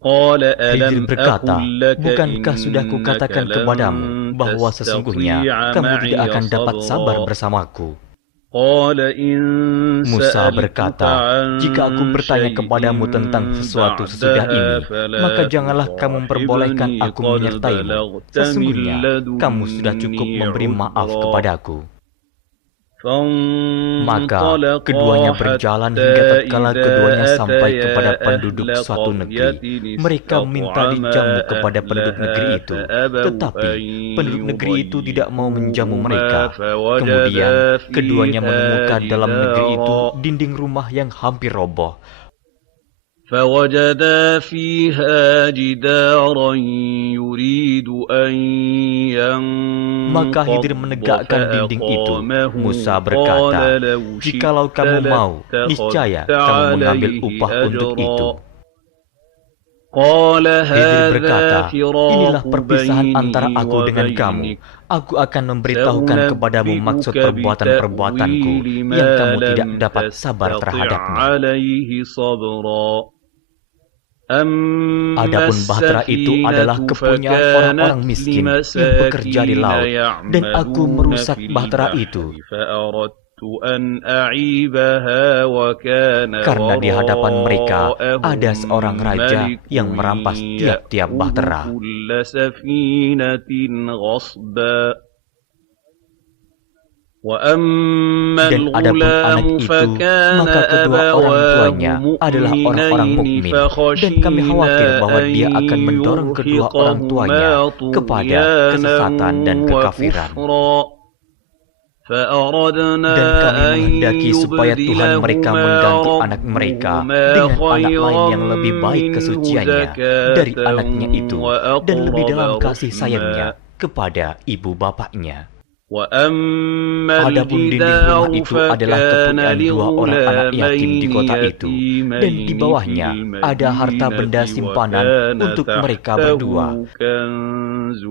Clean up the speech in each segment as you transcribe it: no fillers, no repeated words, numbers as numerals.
قال Khidir ألم berkata, أقل لك bukankah sudah إنك kukatakan kepadamu لن bahwa sesungguhnya تستطيع kamu tidak معي akan dapat sabar صبرا bersamaku? قال إن Musa سألتك berkata, عن jika aku bertanya شيء kepadamu tentang sesuatu sesudah بعدها ini, maka فلا janganlah kamu memperbolehkan تصاحبني aku قد menyertaimu. بلغت من Sesungguhnya, kamu sudah cukup لدني memberi maaf عذرا kepadaku. Maka فانطلقا keduanya berjalan hingga حتى tatkala keduanya إذا sampai kepada أتيا penduduk أهل suatu negeri. قرية Mereka minta استطعما dijamu kepada penduduk negeri أهلها itu. فأبوا Tetapi أن penduduk negeri itu tidak mau menjamu يضيفوهما mereka. Kemudian فوجدا keduanya فيها menemukan dalam negeri itu جدارا dinding rumah yang hampir roboh. يريد أن Maka ينقض Khidir menegakkan dinding itu. فأقامه Musa قال berkata, لو jikalau شئت kamu mau, niscaya لاتخذت kamu mengambil عليه upah untuk itu. أجرا قال Khidir هذا berkata, inilah فراق perpisahan antara بيني aku dengan kamu. وبينك Aku akan memberitahukan kepadamu maksud سأنبئك perbuatan-perbuatanku بتأويل yang ما kamu tidak لم dapat sabar تستطع terhadapnya. عليه صبرا أما Adapun bahtera itu adalah السفينة kepunyaan فكانت orang miskin yang bekerja di لمساكين laut, dan aku يعملون merusak في bahtera البحر itu فأردت أن أعيبها وكان karena di hadapan mereka ada وراءهم seorang raja ملك yang merampas tiap-tiap يأخذ bahtera. كل سفينة غصبا وأما Dan adapun anak الغلام itu, فكان maka kedua orang أبواه tuanya adalah orang-orang مؤمنين mukmin, dan kami khawatir فخشينا bahwa أن dia akan mendorong kedua orang tuanya يرهقهما kepada طغيانا kesesatan dan kekafiran. وكفرا فأردنا Dan kami أن menghendaki supaya Tuhan mereka يبدلهما mengganti anak mereka ربهما dengan anak lain خيرا yang lebih baik منه kesuciannya dari زكاة anaknya itu, dan lebih dalam وأقرب kasih sayangnya رحما kepada ibu bapaknya. وأما Adapun dinding rumah الجدار itu adalah فكان kepunyaan dua orang anak yatim di لغلامين kota itu, dan di يتيمين في bawahnya ada harta benda المدينة simpanan وكان untuk mereka تحته berdua. كنز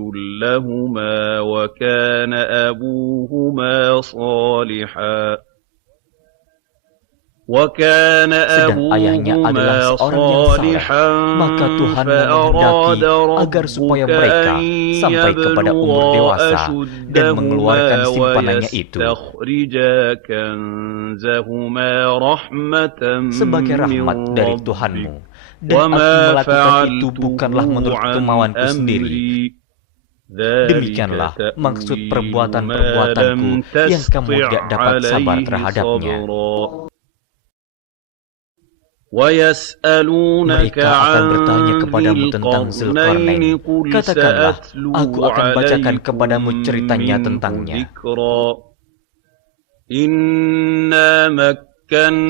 لهما وكان أبوهما صالحا وكان Sedang ayahnya adalah أبوهما seorang yang saleh. صالحا Maka Tuhan فأراد menghendaki agar supaya ربك mereka أن sampai kepada umur يبلغا dewasa dan mengeluarkan أشدهما simpanannya itu ويستخرجا كنزهما رحمة sebagai من rahmat dari ربك Tuhanmu. Dan aku وما melakukan itu فعلته bukanlah menurut عن kemauanku sendiri. أمري ذلك Demikianlah maksud تأويل ما perbuatan-perbuatanku لم yang kamu تسطع tidak dapat sabar عليه terhadapnya. صبرا ويسألونك Mereka akan عن bertanya ذي kepadamu tentang القرنين Zulkarnain. قل Katakanlah, سأتلو aku akan bacakan عليكم kepadamu ceritanya منه tentangnya. ذكرا إنا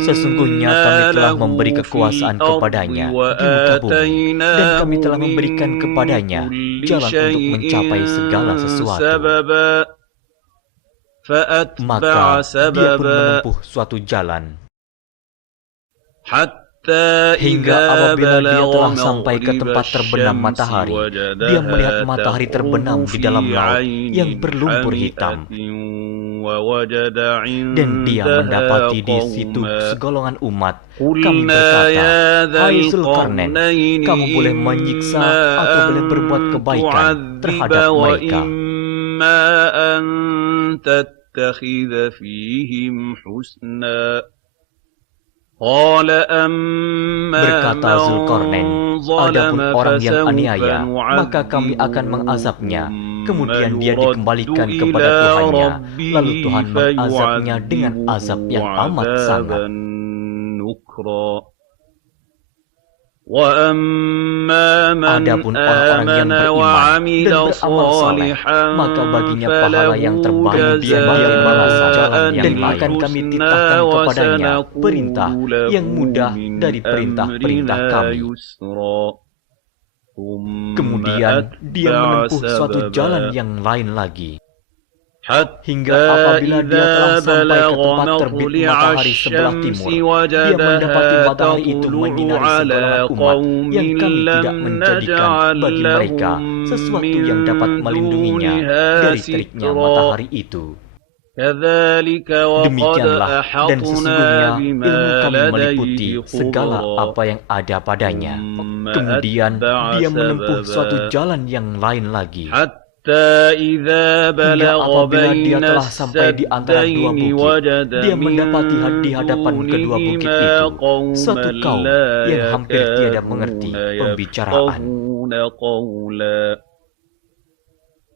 Sesungguhnya مكنا kami telah له memberi في kekuasaan الأرض kepadanya di muka bumi, dan وآتيناه kami telah من memberikan kepadanya كل jalan untuk شيء mencapai segala sesuatu. سببا فأتبع Maka dia pun سببا menempuh suatu jalan, حتى hingga إذا apabila dia بلغ telah sampai ke مغرب tempat terbenam الشمس matahari, dia melihat وجدها matahari تغرب terbenam di dalam في laut yang عين berlumpur hitam, حمئة ووجد dan dia عندها mendapati di situ قوما segolongan umat. Kami قلنا berkata, يا ذا hai Zulkarnain, القرنين kamu boleh menyiksa إما atau boleh berbuat أن kebaikan تعذب terhadap mereka, وإما أن تتخذ فيهم حسنا قال أما Berkata من Zulkarnain, ظلم adapun orang yang فسوف aniaya, maka kami akan نعذبه mengazabnya. ثم Kemudian dia يرد dikembalikan kepada إلى Tuhannya, lalu ربه Tuhan mengazabnya dengan فيعذبه azab yang amat sangat. عذابا نكرا وأما من Adapun orang-orang yang آمن beriman وعمل dan beramal saleh, صالحا maka baginya pahala yang فله terbaik sebagai balasan jalan جزاء yang akan kami titahkan الحسنى kepadanya perintah وسنقول yang mudah له dari من perintah-perintah أمرنا kami. يسرا ثم Kemudian dia أتبع menempuh suatu jalan سببا yang lain lagi, hingga حتى apabila dia إذا telah sampai ke بلغ tempat terbit مطلع matahari sebelah الشمس timur, dia mendapati وجدها matahari itu تطلع menyinari على segolongan umat قوم yang kami tidak لم menjadikan نجعل bagi mereka لهم sesuatu من yang dapat melindunginya دونها dari teriknya سترا matahari itu. كذلك وقد Demikianlah, dan sesungguhnya أحطنا ilmu بما kami meliputi لديه segala خبرا apa yang ada padanya. ثم Kemudian أتبع dia menempuh suatu سببا jalan yang lain lagi, حتى إذا hingga بلغ apabila dia بين telah sampai di antara dua السدين bukit, وجد dia من mendapati di hadapan kedua bukit دونهما itu قوما suatu kaum لا yang hampir tiada يكادون mengerti pembicaraan. يفقهون قولا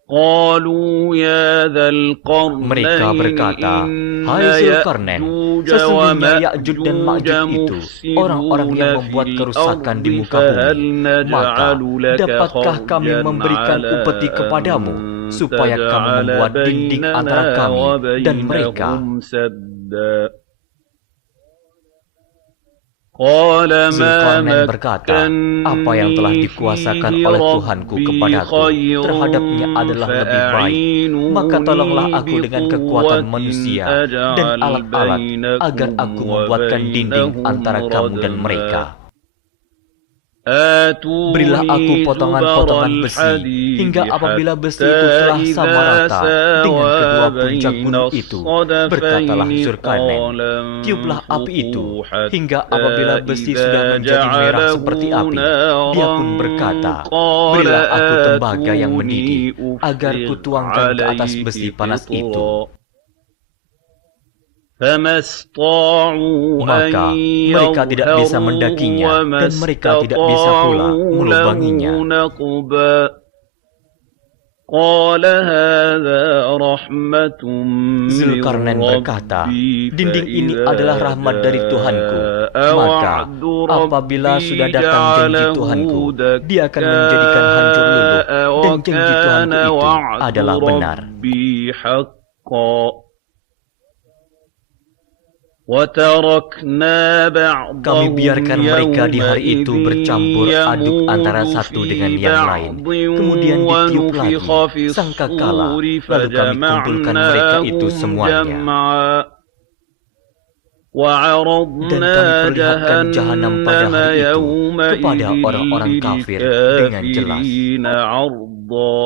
قالوا يا ذا Mereka القرنين berkata, إن "Hai Zulkarnain, يأجوج sesungguhnya Ya'juj dan ومأجوج Ma'juj itu orang-orang مفسدون yang في membuat kerusakan di الأرض muka فهل bumi. Maka, نجعل لك dapatkah kami خرجا memberikan على upeti أن kepadamu, supaya kamu تجعل membuat dinding antara بيننا kami dan mereka?" وبينهم سدا قال ما Zulkarnain berkata, "Apa yang telah مكني dikuasakan فيه oleh Tuhanku ربي kepadaku خير terhadapnya adalah lebih baik. Maka tolonglah فأعينوني aku dengan kekuatan بقوة manusia dan أجعل alat-alat agar بينكم aku membuatkan dinding وبينهم antara kamu dan mereka. ردما آتوني Berilah aku potongan-potongan زبر besi, الحديد hingga apabila besi حتى itu telah sama إذا rata dengan kedua ساوى puncak بين gunung itu. Berkatalah الصدفين Zulkarnain, قال "Tiuplah api itu," انفخوا hingga حتى apabila besi sudah إذا menjadi merah جعله seperti api, dia pun berkata, نارا قال "Berilah aku tembaga yang آتوني mendidih, agar أفرغ kutuangkan ke atas besi عليه panas itu." قطرا فما استطاعوا Maka أن mereka tidak bisa يظهروه mendakinya, وما dan mereka tidak bisa pula استطاعوا له melubanginya. نقبا قال هذا رحمة من Zulkarnain berkata, ربي "Dinding ini فإذا adalah rahmat dari Tuhanku. جاء Maka وعد apabila ربي sudah datang janji جعله Tuhanku, dia akan menjadikan hancur luluh, دكاء dan janji وكان Tuhanku itu وعد adalah benar." ربي حقا وتركنا Kami بعضهم biarkan mereka di hari itu يومئذ bercampur aduk antara يموج satu في dengan yang lain. بعض Kemudian ditiup lagi ونفخ في sangkakala, الصور lalu kami kumpulkan mereka itu فجمعناهم semuanya. جمعا Dan وعرضنا kami perlihatkan jahanam pada جهنم hari itu يومئذ kepada orang-orang kafir dengan jelas. للكافرين عرضا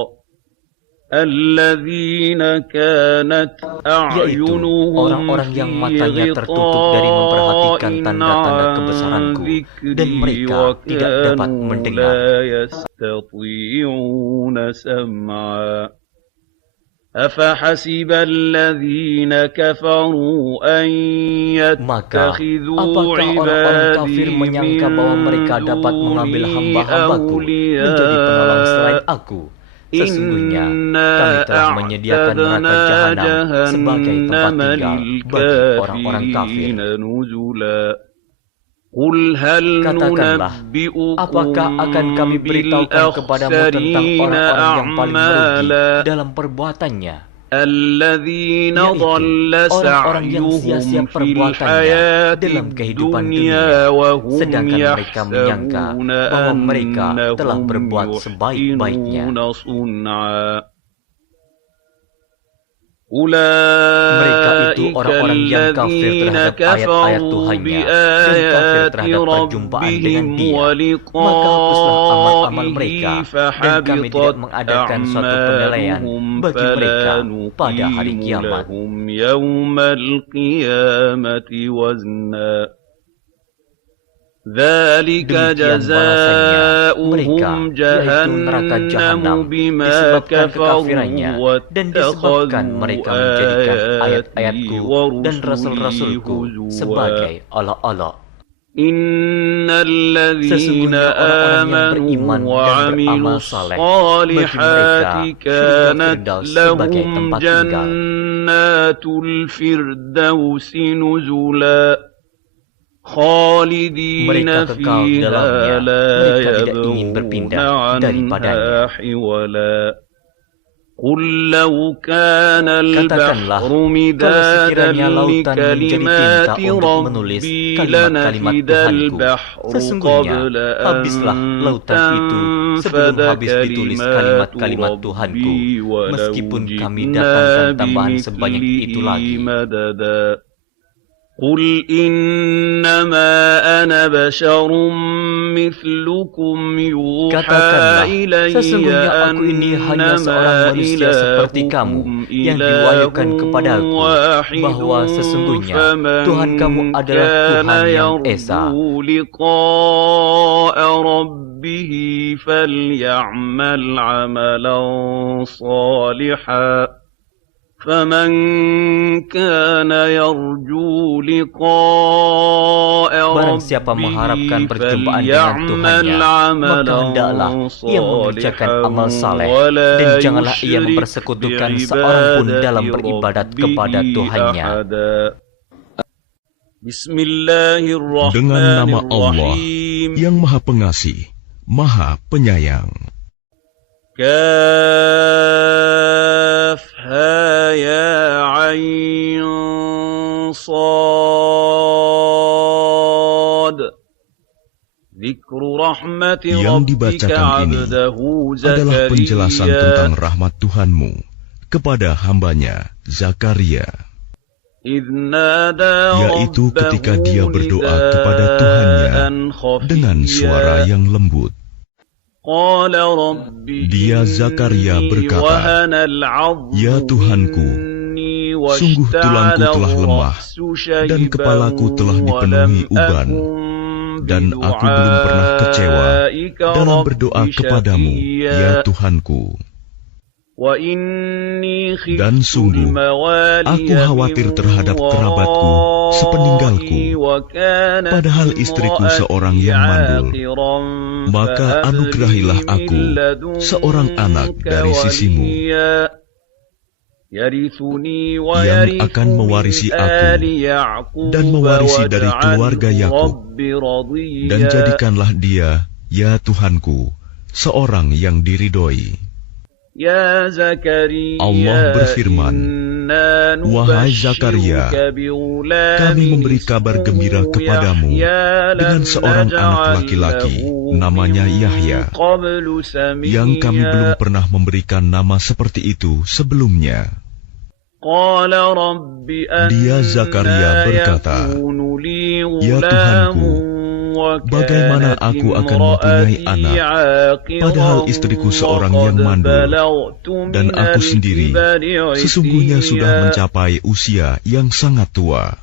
الذين كانت Yaitu أعينهم orang-orang yang في matanya tertutup dari memperhatikan غطاء tanda-tanda عن kebesaranku, dan ذكري mereka tidak dapat وكانوا mendengar. لا يستطيعون سمعا أفحسب الذين كفروا أن Maka, يتخذوا apakah orang-orang kafir عبادي menyangka من bahwa mereka dapat mengambil دوني hamba-hambaku menjadi penolong selain أولياء aku? Sesungguhnya, إنا kami telah menyediakan neraka أعتدنا jahanam sebagai tempat جهنم tinggal bagi orang-orang kafir. للكافرين نزلا قل هل Katakanlah, apakah akan kami ننبئكم beritahukan kepadamu tentang بالأخسرين orang-orang yang paling merugi أعمالا dalam perbuatannya, الذين yaitu ضل orang-orang yang sia-sia سعيهم في perbuatannya الحياة dalam kehidupan الدنيا dunia, وهم sedangkan mereka menyangka يحسبون bahwa mereka telah أنهم berbuat sebaik-baiknya. يحسنون صنعا Mereka itu أولئك orang-orang yang kafir الذين terhadap ayat-ayat كفروا Tuhannya dan kafir بآيات terhadap perjumpaan dengan ربهم Dia. Maka hapuslah amal-amal mereka, ولقائه dan kami tidak فحبطت mengadakan suatu penilaian أعمالهم bagi mereka فلا pada hari نقيم kiamat. لهم يوم القيامة وزنا ذلك Demikian balasannya mereka, جزاؤهم yaitu neraka جهنم jahanam, بما disebabkan كفروا kekafirannya dan disebabkan mereka واتخذوا menjadikan آياتي ayat-ayatku dan ورسلي rasul-rasulku هزوا sebagai olok-olok. إن الذين Sesungguhnya orang-orang yang آمنوا beriman dan وعملوا beramal saleh, bagi mereka الصالحات surga كانت Firdaus sebagai لهم tempat tinggal. جنات الفردوس نزلا خالدين Mereka kekal فيها dalamnya, لا mereka tidak ingin يبغون berpindah عنها daripadanya. حولا قل لو كان Katakanlah, البحر kalau مدادا sekiranya lautan menjadi tinta لكلمات untuk menulis ربي kalimat-kalimat لنفد Tuhanku, البحر sesungguhnya قبل habislah أن lautan itu sebelum تنفد habis ditulis كلمات kalimat-kalimat Tuhanku, ربي ولو meskipun kami جئنا datangkan tambahan sebanyak itu بمثله lagi. مددا قل إنما أنا بشر مثلكم يوحى Katakanlah, إلي sesungguhnya aku ini hanya seorang أنما manusia seperti kamu إلهكم yang إله diwahyukan kepadaku واحد bahwa sesungguhnya فمن Tuhan kamu adalah كان Tuhan yang Esa. يرجو لقاء ربه فليعمل عملا صالحا فمن كان يرجو لقاء Barang siapa ربه mengharapkan perjumpaan dengan فليعمل Tuhannya, maka عملا hendaklah ia mengerjakan صالحا amal saleh, ولا dan janganlah ia يشرك mempersekutukan seorang pun dalam بعبادة beribadat ربه kepada Tuhannya. أحدا. Bismillahirrahmanirrahim. Dengan nama Allah yang Maha Pengasih, Maha Penyayang. Kaf ha ya ain sad. Dzikru rahmati Yang rabbika dibacakan ini 'abdahu adalah penjelasan tentang Zakaria rahmat Tuhanmu kepada hambanya Zakaria, yaitu ketika dia berdoa kepada Tuhannya dengan suara yang lembut. Dia Zakaria berkata, "Ya Tuhanku, sungguh tulangku telah lemah dan kepalaku telah dipenuhi uban, dan aku belum pernah kecewa dalam berdoa kepadamu, ya Tuhanku. Dan sungguh, aku khawatir terhadap kerabatku sepeninggalku, padahal istriku seorang yang mandul. Maka anugerahilah aku seorang anak dari sisimu, yang akan mewarisi aku dan mewarisi dari keluarga Yakub. Dan jadikanlah dia, ya Tuhanku, seorang yang diridhoi." Allah berfirman, "Wahai Zakaria, kami memberi kabar gembira kepadamu dengan seorang anak laki-laki, namanya Yahya, yang kami belum pernah memberikan nama seperti itu sebelumnya." Dia Zakaria berkata, "Ya Tuhanku, bagaimana aku akan mempunyai anak, padahal istriku seorang yang mandul, dan aku sendiri sesungguhnya sudah mencapai usia yang sangat tua."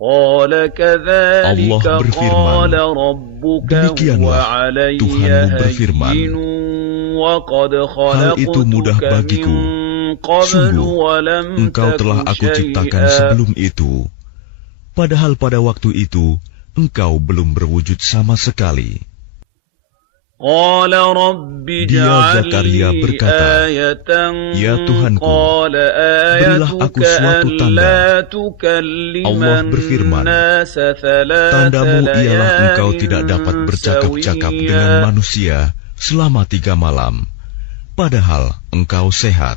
Allah berfirman, "Demikianlah Tuhanmu berfirman, hal itu mudah bagiku. Sungguh, engkau telah aku ciptakan sebelum itu, padahal pada waktu itu engkau belum berwujud sama sekali." Dia Zakaria berkata, "Ya Tuhanku, berilah aku suatu tanda." Allah berfirman, "Tandamu ialah engkau tidak dapat bercakap-cakap dengan manusia selama 3 malam, padahal engkau sehat."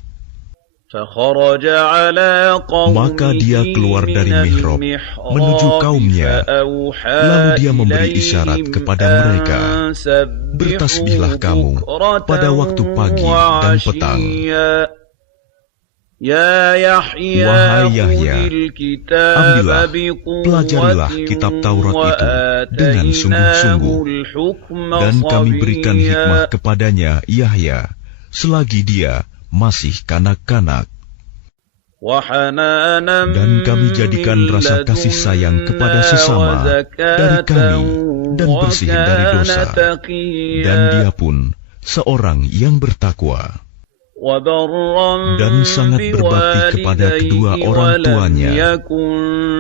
Maka dia keluar dari mihrab menuju kaumnya, lalu dia memberi isyarat kepada mereka, "Bertasbihlah kamu pada waktu pagi dan petang." Wahai Yahya, ambillah, pelajarilah kitab Taurat itu dengan sungguh-sungguh, dan kami berikan hikmah kepadanya Yahya selagi dia masih kanak-kanak. Dan kami jadikan rasa kasih sayang kepada sesama dari kami dan bersih dari dosa. Dan dia pun seorang yang bertakwa. Dan sangat berbakti kepada kedua orang tuanya.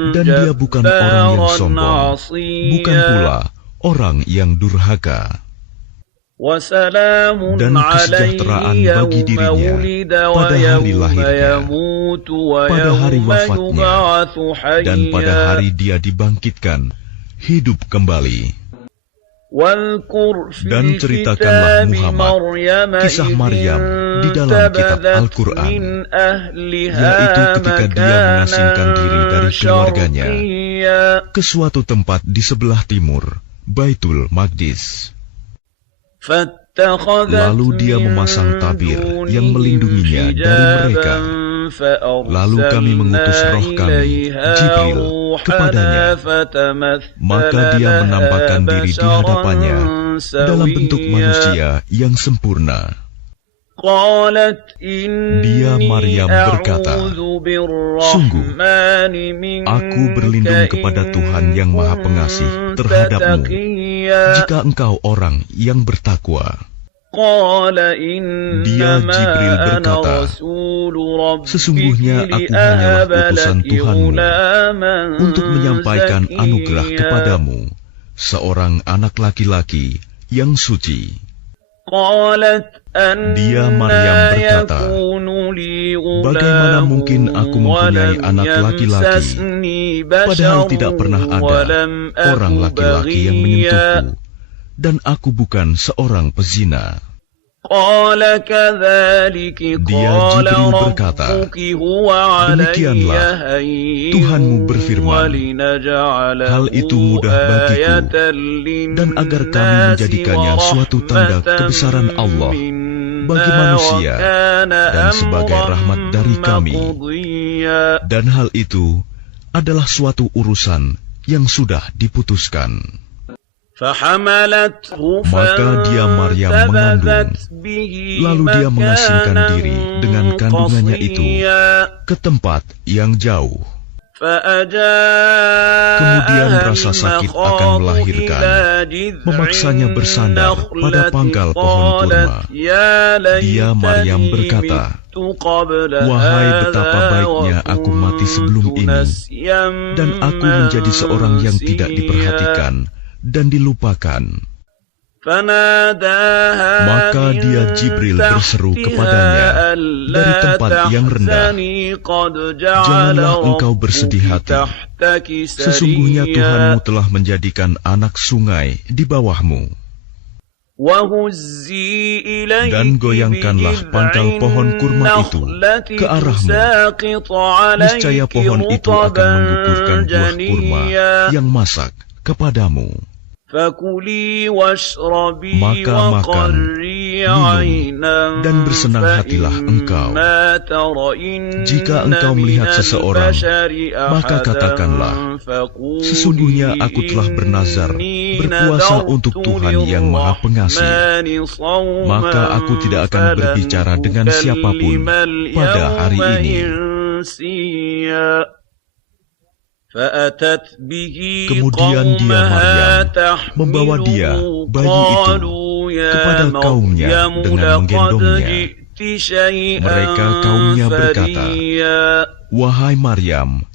Dan dia bukan orang yang sombong, bukan pula orang yang durhaka. Dan kesejahteraan bagi dirinya pada hari lahirnya, pada hari wafatnya, dan pada hari dia dibangkitkan hidup kembali. Dan ceritakanlah Muhammad kisah Maryam di dalam kitab Al-Quran, yaitu ketika dia mengasingkan diri dari keluarganya ke suatu tempat di sebelah timur Baitul Maqdis. Lalu dia memasang tabir yang melindunginya dari mereka, Lalu kami mengutus roh kami, Jibril, kepadanya. Maka dia menampakkan diri di hadapannya dalam bentuk manusia yang sempurna. Dia Maryam berkata, "Sungguh, aku berlindung kepada Tuhan yang Maha Pengasih terhadapmu, jika engkau orang yang bertakwa." Dia Jibril berkata, "Sesungguhnya aku hanyalah utusan Tuhanmu untuk menyampaikan anugerah kepadamu, seorang anak laki-laki yang suci." Dia Maryam berkata, "Bagaimana mungkin aku mempunyai anak laki-laki, padahal tidak pernah ada orang laki-laki yang menyentuhku, dan aku bukan seorang pezina." Dia Jibril berkata, "Demikianlah Tuhanmu berfirman, hal itu mudah bagiku, dan agar kami menjadikannya suatu tanda kebesaran Allah bagi manusia dan sebagai rahmat dari kami. Dan hal itu adalah suatu urusan yang sudah diputuskan." Maka dia Maryam mengandung, lalu dia mengasingkan diri dengan kandungannya itu ke tempat yang jauh. Kemudian rasa sakit akan melahirkan memaksanya bersandar pada pangkal pohon kurma. Dia Maryam berkata, "Wahai betapa baiknya aku mati sebelum ini, dan aku menjadi seorang yang tidak diperhatikan dan dilupakan." Maka dia Jibril berseru kepadanya dari tempat yang rendah, "Janganlah engkau bersedih hati. Sesungguhnya Tuhanmu telah menjadikan anak sungai di bawahmu. Dan goyangkanlah pangkal pohon kurma itu ke arahmu. Niscaya pohon itu akan menggugurkan buah kurma yang masak kepadamu. Maka makan, minum, dan bersenang hatilah engkau. Jika engkau melihat seseorang, maka katakanlah, sesungguhnya aku telah bernazar berpuasa untuk Tuhan yang Maha Pengasih. Maka aku tidak akan berbicara dengan siapapun pada hari ini." Kemudian dia Maryam membawa dia, bayi itu, kepada kaumnya dengan menggendongnya. Mereka kaumnya berkata, "Wahai Maryam,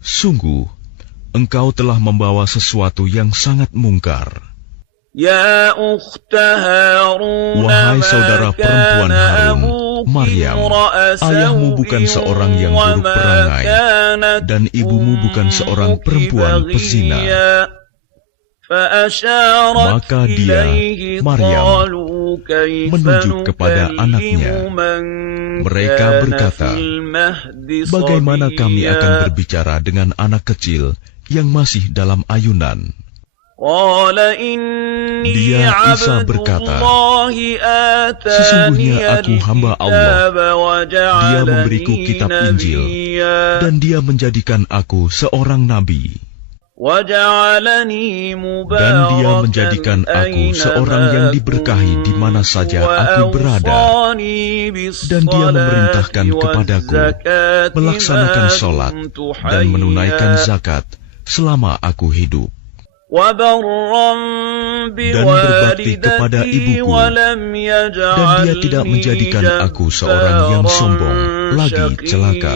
sungguh engkau telah membawa sesuatu yang sangat mungkar. Wahai saudara perempuan Harun, Maryam, ayahmu bukan seorang yang buruk perangai, dan ibumu bukan seorang perempuan pezina." Maka dia, Maryam, menunjuk kepada anaknya. Mereka berkata, "Bagaimana kami akan berbicara dengan anak kecil yang masih dalam ayunan?" Dia Isa berkata, "Sesungguhnya aku hamba Allah. Dia memberiku kitab Injil, dan dia menjadikan aku seorang nabi. Dan dia menjadikan aku seorang yang diberkahi di mana saja aku berada. Dan dia memerintahkan kepadaku melaksanakan sholat dan menunaikan zakat selama aku hidup. Dan berbakti kepada ibuku, dan dia tidak menjadikan aku seorang yang sombong lagi celaka.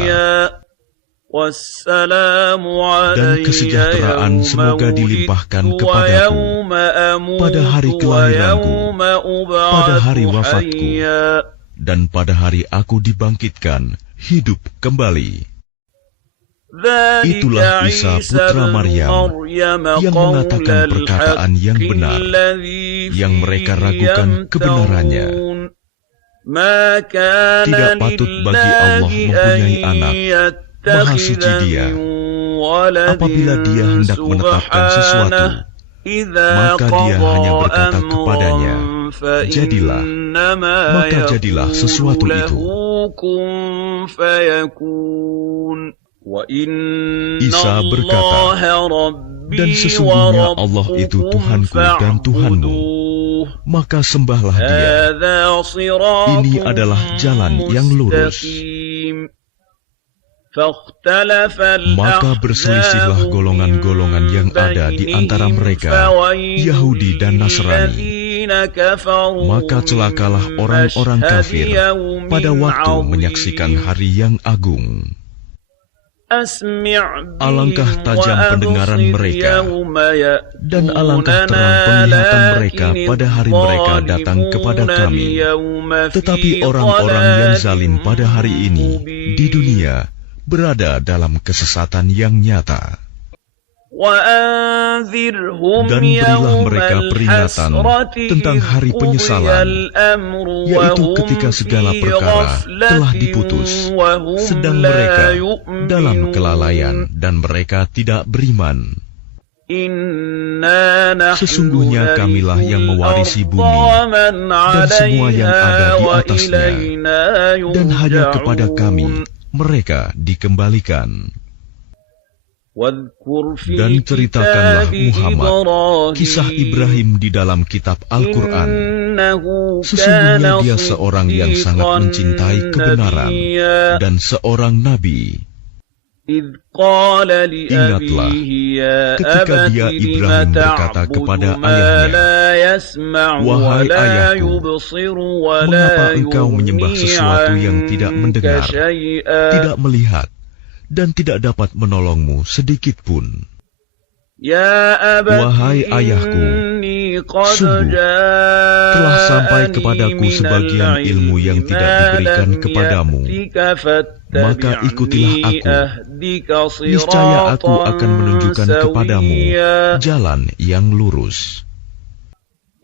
Dan kesejahteraan semoga dilimpahkan kepadaku pada hari kelahiranku, pada hari wafatku, dan pada hari aku dibangkitkan hidup kembali." Itulah Isa putra Maryam yang mengatakan perkataan yang benar, yang mereka ragukan kebenarannya. Tidak patut bagi Allah mempunyai anak, Maha suci Dia. Apabila Dia hendak menetapkan sesuatu, maka Dia hanya berkata kepadanya, "Jadilah," maka jadilah sesuatu itu. كن فيكون Isa berkata, dan sesungguhnya Allah itu Tuhanku dan Tuhanmu, maka sembahlah Dia. Ini adalah jalan yang lurus. Maka berselisihlah golongan-golongan yang ada di antara mereka, Yahudi dan Nasrani. Maka celakalah orang-orang kafir pada waktu menyaksikan hari yang agung. Alangkah tajam pendengaran mereka, dan alangkah terang penglihatan mereka pada hari mereka datang kepada kami. Tetapi orang-orang yang zalim pada hari ini, di dunia, berada dalam kesesatan yang nyata. Dan berilah mereka peringatan tentang hari penyesalan, yaitu ketika segala perkara telah diputus, sedang mereka dalam kelalaian dan mereka tidak beriman. Sesungguhnya kamilah yang mewarisi bumi dan semua yang ada di atasnya, dan hanya kepada kami mereka dikembalikan. Dan ceritakanlah Muhammad kisah Ibrahim di dalam kitab Al-Quran. Sesungguhnya dia seorang yang sangat mencintai kebenaran dan seorang nabi. Ingatlah ketika dia Ibrahim berkata kepada ayahnya, "Wahai ayahku, mengapa engkau menyembah sesuatu yang tidak mendengar, tidak melihat, dan tidak dapat menolongmu sedikit pun?" Wahai ayahku, sungguh telah sampai kepadaku sebagian ilmu yang tidak diberikan kepadamu. Maka ikutilah aku, niscaya aku akan menunjukkan kepadamu jalan yang lurus.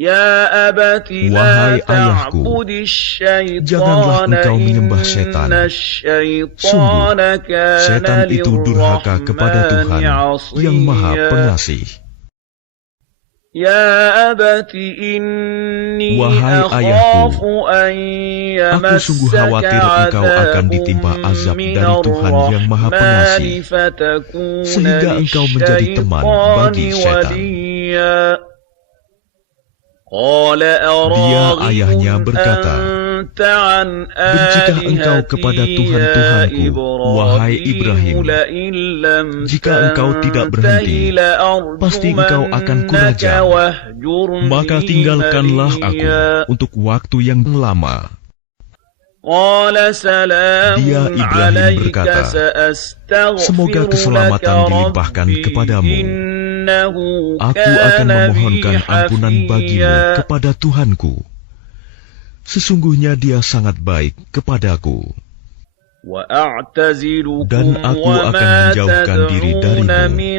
Wahai ayahku, janganlah engkau menyembah setan. Sungguh, setan itu durhaka kepada Tuhan yang Maha Pengasih. Wahai ayahku, aku sungguh khawatir engkau akan ditimpa azab dari Tuhan yang Maha Pengasih, sehingga engkau menjadi teman bagi setan. Dia ayahnya berkata, "Bencikah engkau kepada Tuhan-Tuhanku, wahai Ibrahim? Jika engkau tidak berhenti, pasti engkau akan kurajam. Maka tinggalkanlah aku untuk waktu yang lama." Dia Ibrahim berkata, "Semoga keselamatan dilimpahkan kepadamu. Aku akan memohonkan ampunan bagimu kepada Tuhanku. Sesungguhnya Dia sangat baik kepadaku. Dan aku akan menjauhkan diri darimu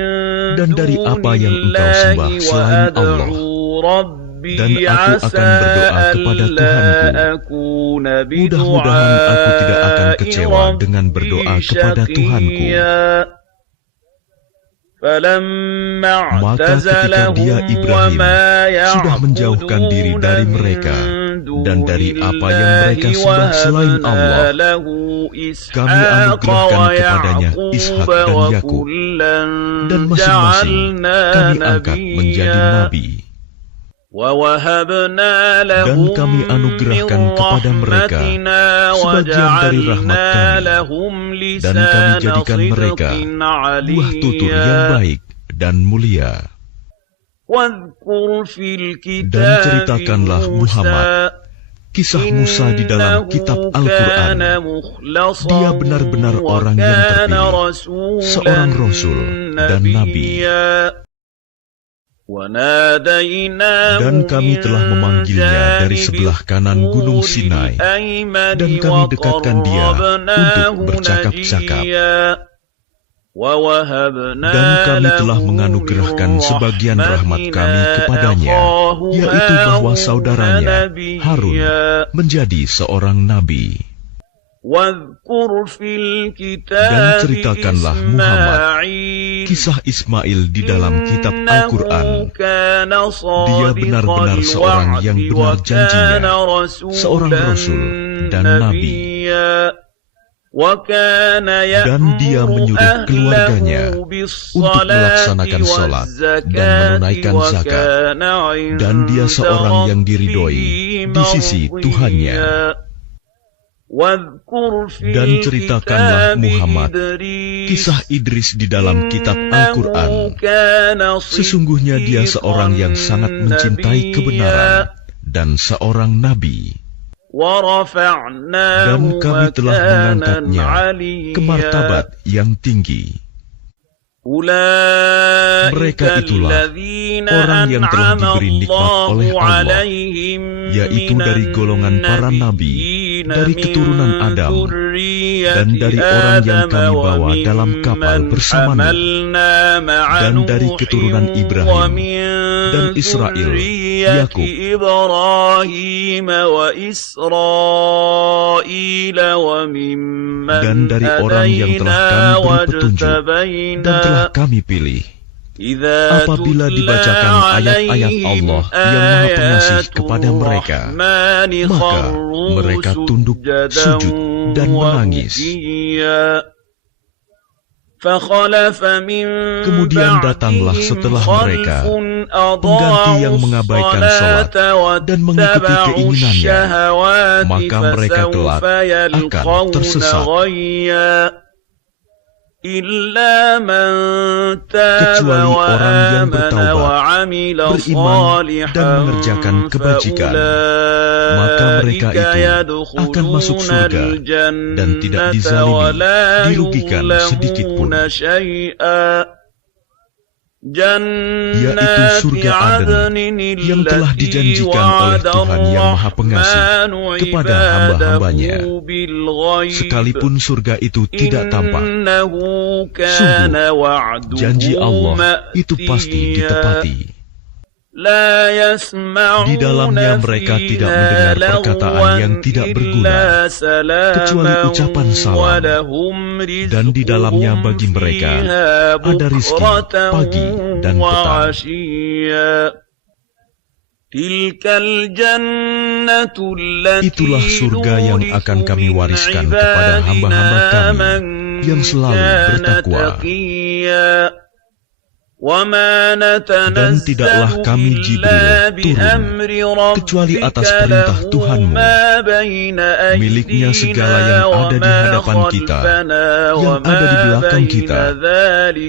dan dari apa yang engkau sembah selain Allah. Dan aku akan berdoa kepada Tuhanku. Mudah-mudahan aku tidak akan kecewa dengan berdoa kepada Tuhanku." Maka ketika dia Ibrahim sudah menjauhkan diri dari mereka dan dari apa yang mereka sembah selain Allah, kami anugerahkan kepadanya Ishak dan Yakub, dan masing-masing kami angkat menjadi nabi. Dan kami anugerahkan kepada mereka sebagian dari rahmat kami, dan kami jadikan mereka buah tutur yang baik dan mulia. Dan ceritakanlah Muhammad kisah Musa di dalam kitab Al-Quran. Dia benar-benar orang yang terpilih, seorang Rasul dan Nabi. Dan kami telah memanggilnya dari sebelah kanan Gunung Sinai, dan kami dekatkan dia untuk bercakap-cakap. Dan kami telah menganugerahkan sebagian rahmat kami kepadanya, yaitu bahwa saudaranya Harun menjadi seorang nabi. Dan ceritakanlah Muhammad kisah Ismail di dalam kitab Al-Quran. Dia benar-benar seorang yang benar janjinya, seorang Rasul dan Nabi. Dan dia menyuruh keluarganya untuk melaksanakan sholat dan menunaikan zakat, dan dia seorang yang diridhoi di sisi Tuhannya. Dan ceritakanlah Muhammad kisah Idris di dalam kitab Al-Quran. Sesungguhnya dia seorang yang sangat mencintai kebenaran dan seorang nabi. Dan kami telah mengangkatnya ke martabat yang tinggi. Mereka itulah orang yang telah diberi nikmat oleh Allah, yaitu dari golongan para nabi, dari keturunan Adam, dan dari orang yang kami bawa dalam kapal bersama Nuh, dan dari keturunan Ibrahim dan Israel, Yakub, dan dari orang yang telah kami beri petunjuk dan telah kami pilih. Apabila dibacakan ayat-ayat Allah yang Maha Pengasih kepada mereka, maka mereka tunduk, sujud, dan menangis. Kemudian datanglah setelah mereka pengganti yang mengabaikan sholat dan mengikuti keinginannya, maka mereka kelak akan tersesat. Kecuali orang yang bertaubat, beriman, dan mengerjakan kebajikan, maka mereka itu akan masuk surga dan tidak dizalimi, dirugikan sedikit pun, yaitu surga Aden yang telah dijanjikan oleh Tuhan yang Maha Pengasih kepada hamba-hambanya, sekalipun surga itu tidak tampak. Sungguh, janji Allah itu pasti ditepati. Di dalamnya mereka tidak mendengar perkataan yang tidak berguna, kecuali ucapan salam, dan di dalamnya bagi mereka ada rizki pagi dan petang. Itulah surga yang akan kami wariskan kepada hamba-hamba kami yang selalu bertakwa. Dan tidaklah kami Jibril turun kecuali atas perintah Tuhanmu, miliknya segala yang ada di hadapan kita, yang ada di belakang kita,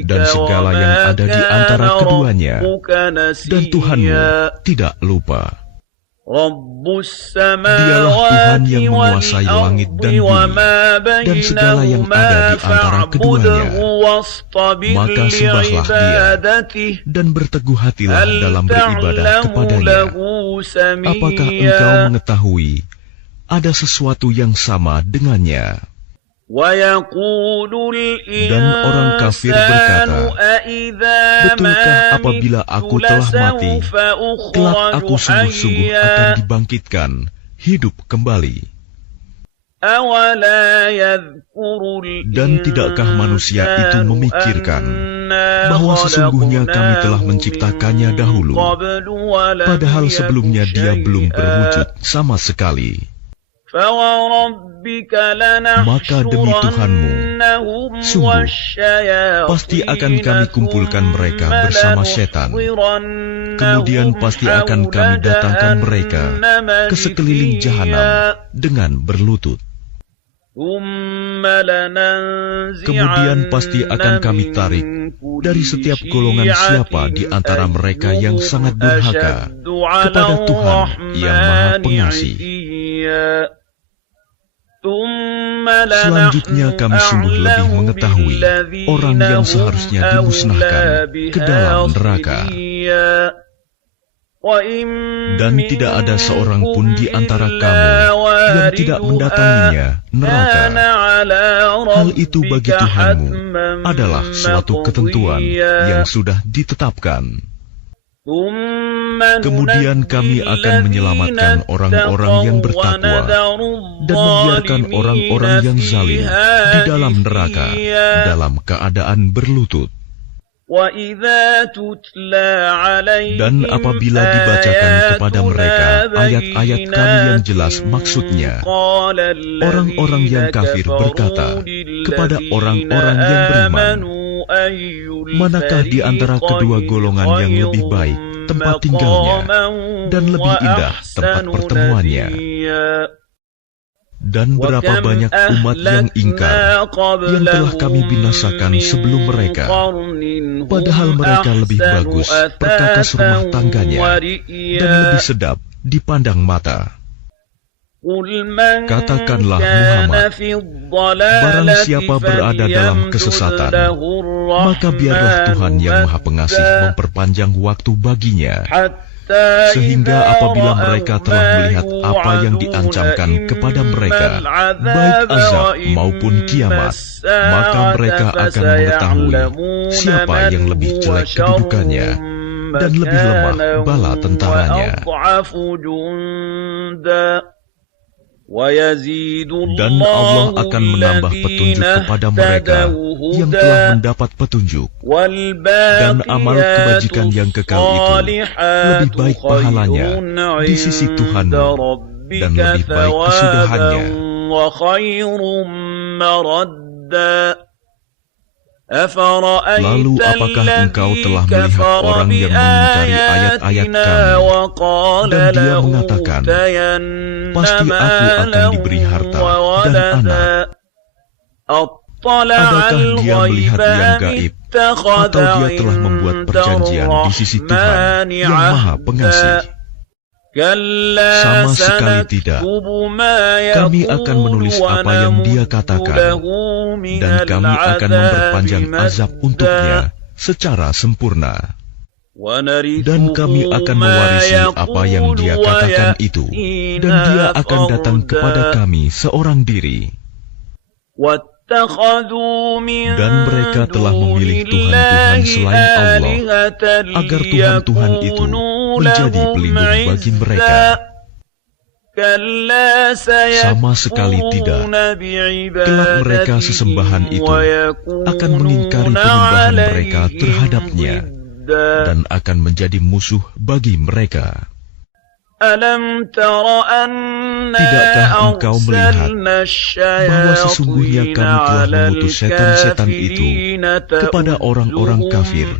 dan segala yang ada di antara keduanya, dan Tuhanmu tidak lupa. Dialah Tuhan yang menguasai langit dan bumi, dan segala yang ada di antara keduanya. Maka sembahlah Dia, dan berteguh hatilah dalam beribadah kepadanya. Apakah engkau mengetahui ada sesuatu yang sama dengannya? Dan orang kafir berkata, betulkah apabila aku telah mati, kelak aku sungguh-sungguh akan dibangkitkan, hidup kembali? Dan tidakkah manusia itu memikirkan bahwa sesungguhnya kami telah menciptakannya dahulu, padahal sebelumnya dia belum berwujud sama sekali? Maka demi Tuhanmu, sungguh, pasti akan kami kumpulkan mereka bersama setan. Kemudian pasti akan kami datangkan mereka ke sekeliling jahanam dengan berlutut. Kemudian pasti akan kami tarik dari setiap golongan siapa di antara mereka yang sangat durhaka kepada Tuhan yang Maha Pengasih. Selanjutnya kami sungguh lebih mengetahui orang yang seharusnya dimusnahkan ke dalam neraka. Dan tidak ada seorang pun di antara kamu yang tidak mendatanginya neraka. Hal itu bagi Tuhanmu adalah suatu ketentuan yang sudah ditetapkan. Kemudian kami akan menyelamatkan orang-orang yang bertakwa dan membiarkan orang-orang yang zalim di dalam neraka dalam keadaan berlutut. Dan apabila dibacakan kepada mereka ayat-ayat Kami yang jelas maksudnya, orang-orang yang kafir berkata kepada orang-orang yang beriman, manakah di antara kedua golongan yang lebih baik tempat tinggalnya dan lebih indah tempat pertemuannya? Dan berapa banyak umat yang ingkar yang telah Kami binasakan sebelum mereka, padahal mereka lebih bagus perkakas rumah tangganya dan lebih sedap dipandang mata. Katakanlah Muhammad, barang siapa berada dalam kesesatan, maka biarlah Tuhan yang Maha Pengasih memperpanjang waktu baginya, sehingga apabila mereka telah melihat apa yang diancamkan kepada mereka, baik azab maupun kiamat, maka mereka akan mengetahui siapa yang lebih jelek kedudukannya dan lebih lemah bala tentaranya. Dan Allah akan menambah petunjuk kepada mereka yang telah mendapat petunjuk, dan amal kebajikan yang kekal itu lebih baik pahalanya di sisi Tuhanmu, dan lebih baik kesudahannya. Lalu apakah engkau telah melihat orang yang mengingkari ayat-ayat Kami, dan dia mengatakan, pasti aku akan diberi harta dan anak? Adakah dia melihat yang gaib, atau dia telah membuat perjanjian di sisi Tuhan yang Maha Pengasih? Sama sekali tidak. Kami akan menulis apa yang dia katakan, dan Kami akan memperpanjang azab untuknya secara sempurna. Dan Kami akan mewarisi apa yang dia katakan itu, dan dia akan datang kepada Kami seorang diri. Dan mereka telah memilih Tuhan-Tuhan selain Allah, agar Tuhan-Tuhan itu menjadi pelindung bagi mereka. Sama sekali tidak. Kelak mereka sesembahan itu akan mengingkari penyembahan mereka terhadapnya, dan akan menjadi musuh bagi mereka. Tidakkah engkau melihat bahwa sesungguhnya Kami telah mengutus setan-setan itu kepada orang-orang kafir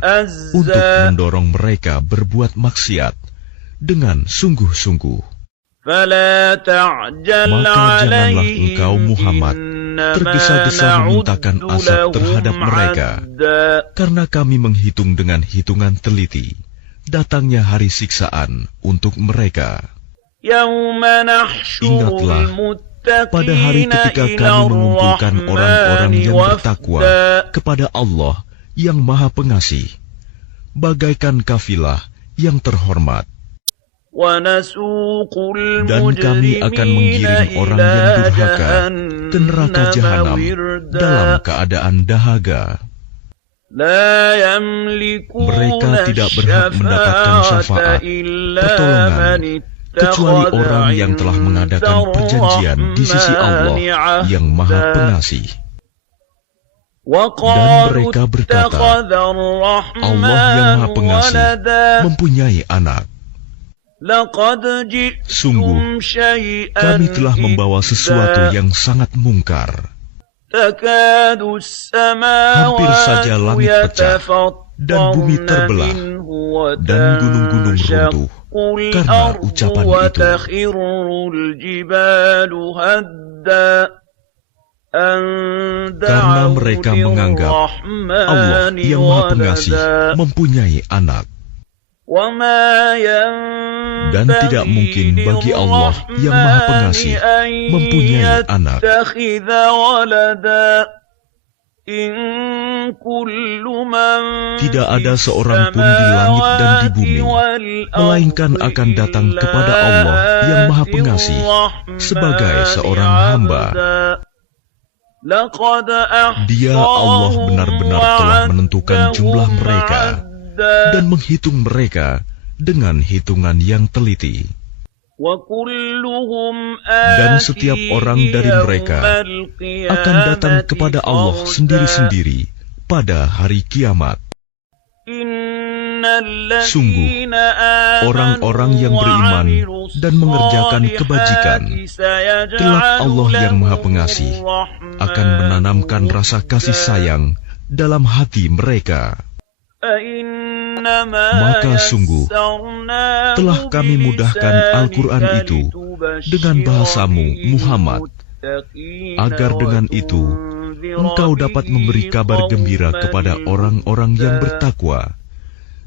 untuk mendorong mereka berbuat maksiat dengan sungguh-sungguh? Maka janganlah engkau Muhammad tergesa-gesa memintakan azab terhadap mereka, karena Kami menghitung dengan hitungan teliti datangnya hari siksaan untuk mereka. Ingatlah pada hari ketika Kami mengumpulkan orang-orang yang bertakwa kepada Allah yang Maha Pengasih, bagaikan kafilah yang terhormat. Dan Kami akan menggiring orang yang durhaka ke neraka jahanam dalam keadaan dahaga. Mereka tidak berhak mendapatkan syafaat, pertolongan, kecuali orang yang telah mengadakan perjanjian di sisi Allah yang Maha Pengasih. Dan mereka berkata, Allah yang Maha Pengasih mempunyai anak. Sungguh, Kami telah membawa sesuatu yang sangat mungkar. Hampir saja langit pecah, dan bumi terbelah, dan gunung-gunung runtuh karena ucapan itu. Karena mereka menganggap Allah yang Maha Pengasih mempunyai anak. Dan tidak mungkin bagi Allah yang Maha Pengasih mempunyai anak. Tidak ada seorang pun di langit dan di bumi, melainkan akan datang kepada Allah yang Maha Pengasih sebagai seorang hamba. Dia Allah benar-benar telah menentukan jumlah mereka dan menghitung mereka dengan hitungan yang teliti. Dan setiap orang dari mereka akan datang kepada Allah sendiri-sendiri pada hari kiamat. Sungguh, orang-orang yang beriman dan mengerjakan kebajikan, kelak Allah yang Maha Pengasih akan menanamkan rasa kasih sayang dalam hati mereka. Maka sungguh, telah kami mudahkan Al-Quran itu dengan bahasamu, Muhammad, agar dengan itu engkau dapat memberi kabar gembira kepada orang-orang yang bertakwa,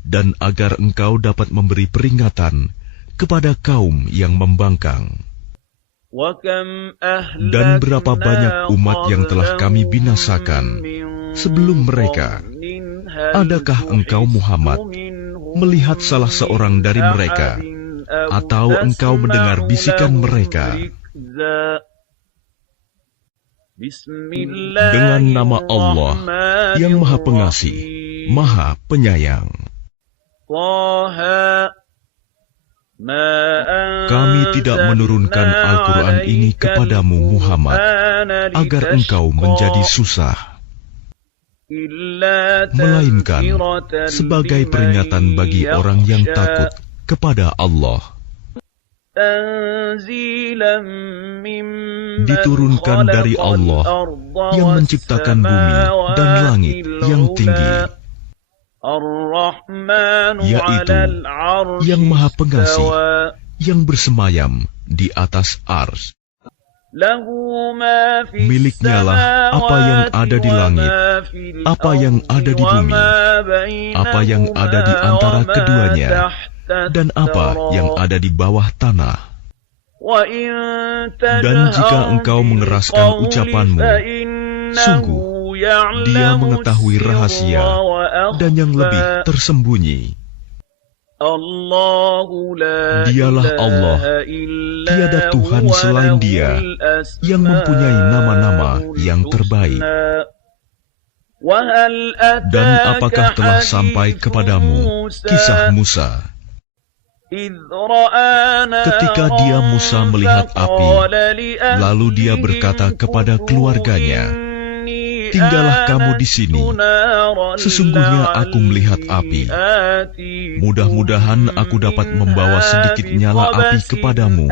dan agar engkau dapat memberi peringatan kepada kaum yang membangkang. Dan berapa banyak umat yang telah kami binasakan sebelum mereka. Adakah engkau Muhammad melihat salah seorang dari mereka, atau engkau mendengar bisikan mereka? Dengan nama Allah yang Maha Pengasih, Maha Penyayang. Kami tidak menurunkan Al-Quran ini kepadamu Muhammad agar engkau menjadi susah, melainkan sebagai peringatan bagi orang yang takut kepada Allah. Diturunkan dari Allah yang menciptakan bumi dan langit yang tinggi, yaitu yang Maha Pengasih, yang bersemayam di atas ars. Miliknya lah apa yang ada di langit, apa yang ada di bumi, apa yang ada di antara keduanya, dan apa yang ada di bawah tanah. Dan jika engkau mengeraskan ucapanmu, sungguh Dia mengetahui rahasia dan yang lebih tersembunyi. Dialah Allah, tiada Tuhan selain Dia, yang mempunyai nama-nama yang terbaik. Dan apakah telah sampai kepadamu kisah Musa? Ketika dia Musa melihat api, lalu dia berkata kepada keluarganya, "Tinggallah kamu di sini. Sesungguhnya aku melihat api. Mudah-mudahan aku dapat membawa sedikit nyala api kepadamu,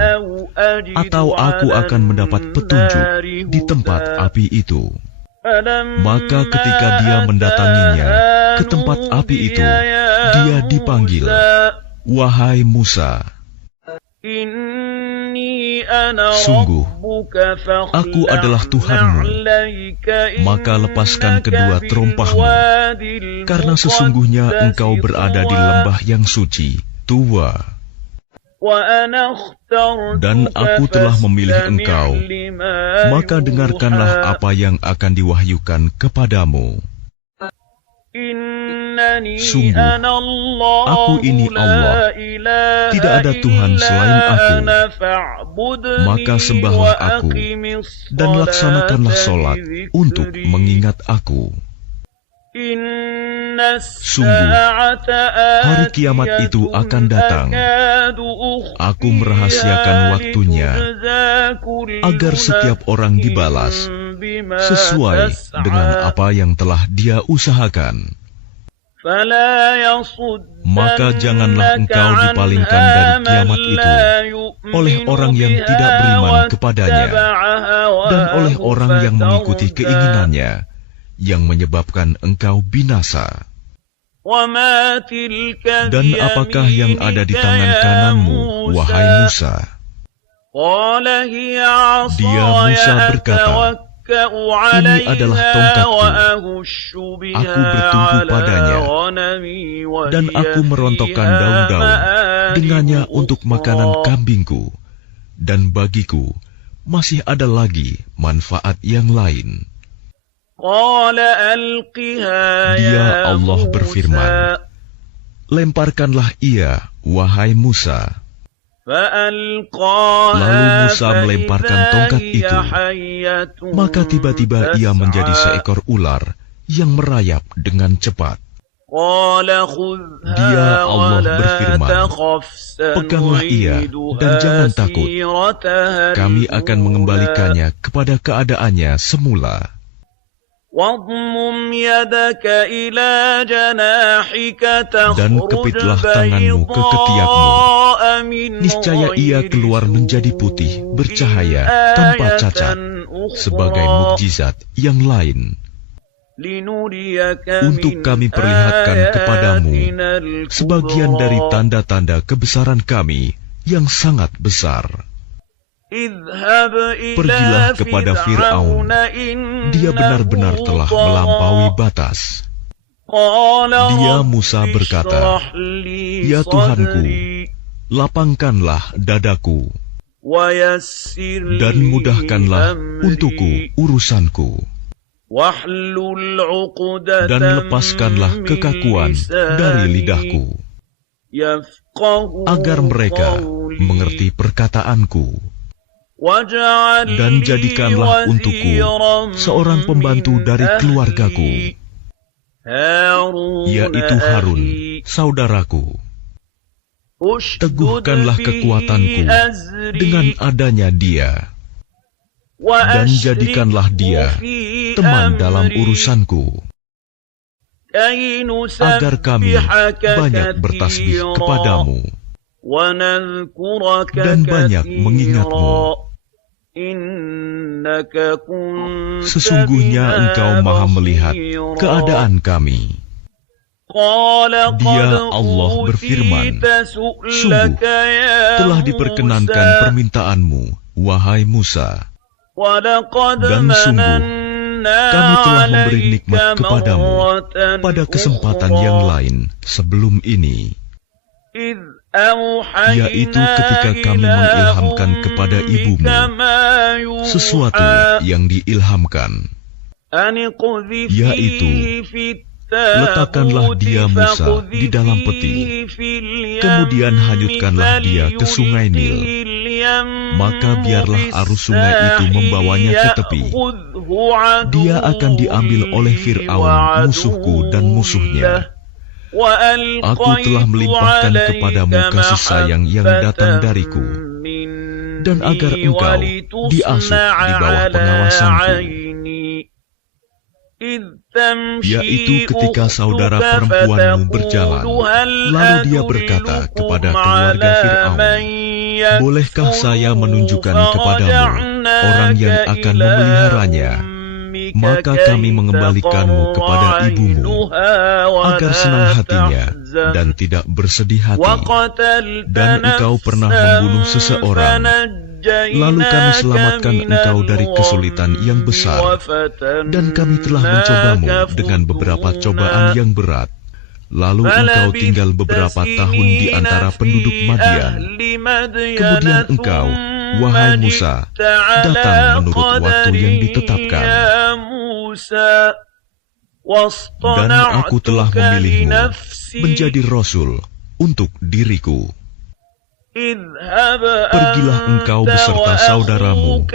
atau aku akan mendapat petunjuk di tempat api itu." Maka ketika dia mendatanginya ke tempat api itu, dia dipanggil, "Wahai Musa, sungguh, aku adalah Tuhanmu, maka lepaskan kedua terompahmu, karena sesungguhnya engkau berada di lembah yang suci, tua. Dan aku telah memilih engkau, maka dengarkanlah apa yang akan diwahyukan kepadamu. Sungguh, aku ini Allah, tidak ada Tuhan selain aku. Maka sembahlah aku, dan laksanakanlah sholat untuk mengingat aku. Sungguh, hari kiamat itu akan datang. Aku merahasiakan waktunya, agar setiap orang dibalas sesuai dengan apa yang telah dia usahakan. Maka janganlah engkau dipalingkan dari kiamat itu oleh orang yang tidak beriman kepadanya, dan oleh orang yang mengikuti keinginannya, yang menyebabkan engkau binasa. Dan apakah yang ada di tangan kananmu, wahai Musa? Dia Musa berkata, "Ini adalah tongkatku. Aku bertumpu padanya, dan aku merontokkan daun-daun dengannya untuk makanan kambingku, dan bagiku masih ada lagi manfaat yang lain." Dia Allah berfirman, "Lemparkanlah ia, wahai Musa." Lalu Musa melemparkan tongkat itu, maka tiba-tiba ia menjadi seekor ular yang merayap dengan cepat. Dia Allah berfirman, "Peganglah ia dan jangan takut. Kami akan mengembalikannya kepada keadaannya semula." واضمم يدك إلى جناحك Dan تخرج kepitlah tanganmu ke ketiakmu. بيضاء من Niscaya ia غير keluar menjadi putih, bercahaya, tanpa cacat, sebagai mukjizat yang lain. لنريك Untuk من kami perlihatkan kepadamu آياتنا sebagian dari الكبرى. tanda-tanda kebesaran kami yang sangat besar. اذهب إلى Pergilah kepada Fir'aun. Dia benar-benar telah melampaui batas. قال Dia رب Musa berkata, اشرح لي Ya Tuhanku, صدري lapangkanlah dadaku ويسر dan لي mudahkanlah أمري untukku urusanku. واحلل عقدة Dan lepaskanlah من kekakuan dari لساني lidahku, يفقهوا agar mereka قولي. mengerti perkataanku. واجعل Dan لي jadikanlah untukku وزيرا seorang pembantu من dari keluargaku, أهلي. هارون yaitu Harun, أخي. saudaraku. اشدد Teguhkanlah به kekuatanku أزري. dengan adanya dia, dan jadikanlah dia وأشركه في teman dalam أمري. urusanku, كي agar kami نسبحك banyak bertasbih كثيرا kepadamu ونذكرك dan banyak كثيرا mengingatmu. إنك كنت Sesungguhnya بنا Engkau maha melihat بصيرا. keadaan kami. قال Dia قد Allah berfirman, أوتيت سؤلك يا telah diperkenankan موسى. permintaanmu, wahai Musa. ولقد Dan sungguh, مننا kami telah memberi عليك nikmat kepadamu مرة pada kesempatan أخرى. yang lain sebelum ini, إذ أوحينا yaitu ketika kami إلى mengilhamkan kepada أمك ibumu ما يوحى. sesuatu yang diilhamkan, أن اقذفيه yaitu, في letakkanlah dia Musa di dalam peti, kemudian hanyutkanlah dia ke sungai Nil, maka biarlah arus sungai itu membawanya ke tepi. Dia akan diambil oleh Fir'aun, musuhku dan musuhnya. Aku telah melimpahkan kepadamu kasih sayang yang datang dariku, dan agar engkau diasuh di bawah pengawasanku. Yaitu ketika saudara perempuanmu berjalan, lalu dia berkata kepada keluarga Fir'aun, bolehkah saya menunjukkan kepadamu orang yang akan memeliharanya? Maka kami mengembalikanmu kepada ibumu, agar senang hatinya dan tidak bersedih hati. Dan engkau pernah membunuh seseorang, lalu kami selamatkan engkau dari kesulitan yang besar. Dan kami telah mencobamu dengan beberapa cobaan yang berat. Lalu engkau tinggal beberapa tahun di antara penduduk Madian. Kemudian engkau, wahai Musa, datang menurut waktu yang ditetapkan. Dan aku telah memilihmu menjadi Rasul untuk diriku. Pergilah engkau beserta saudaramu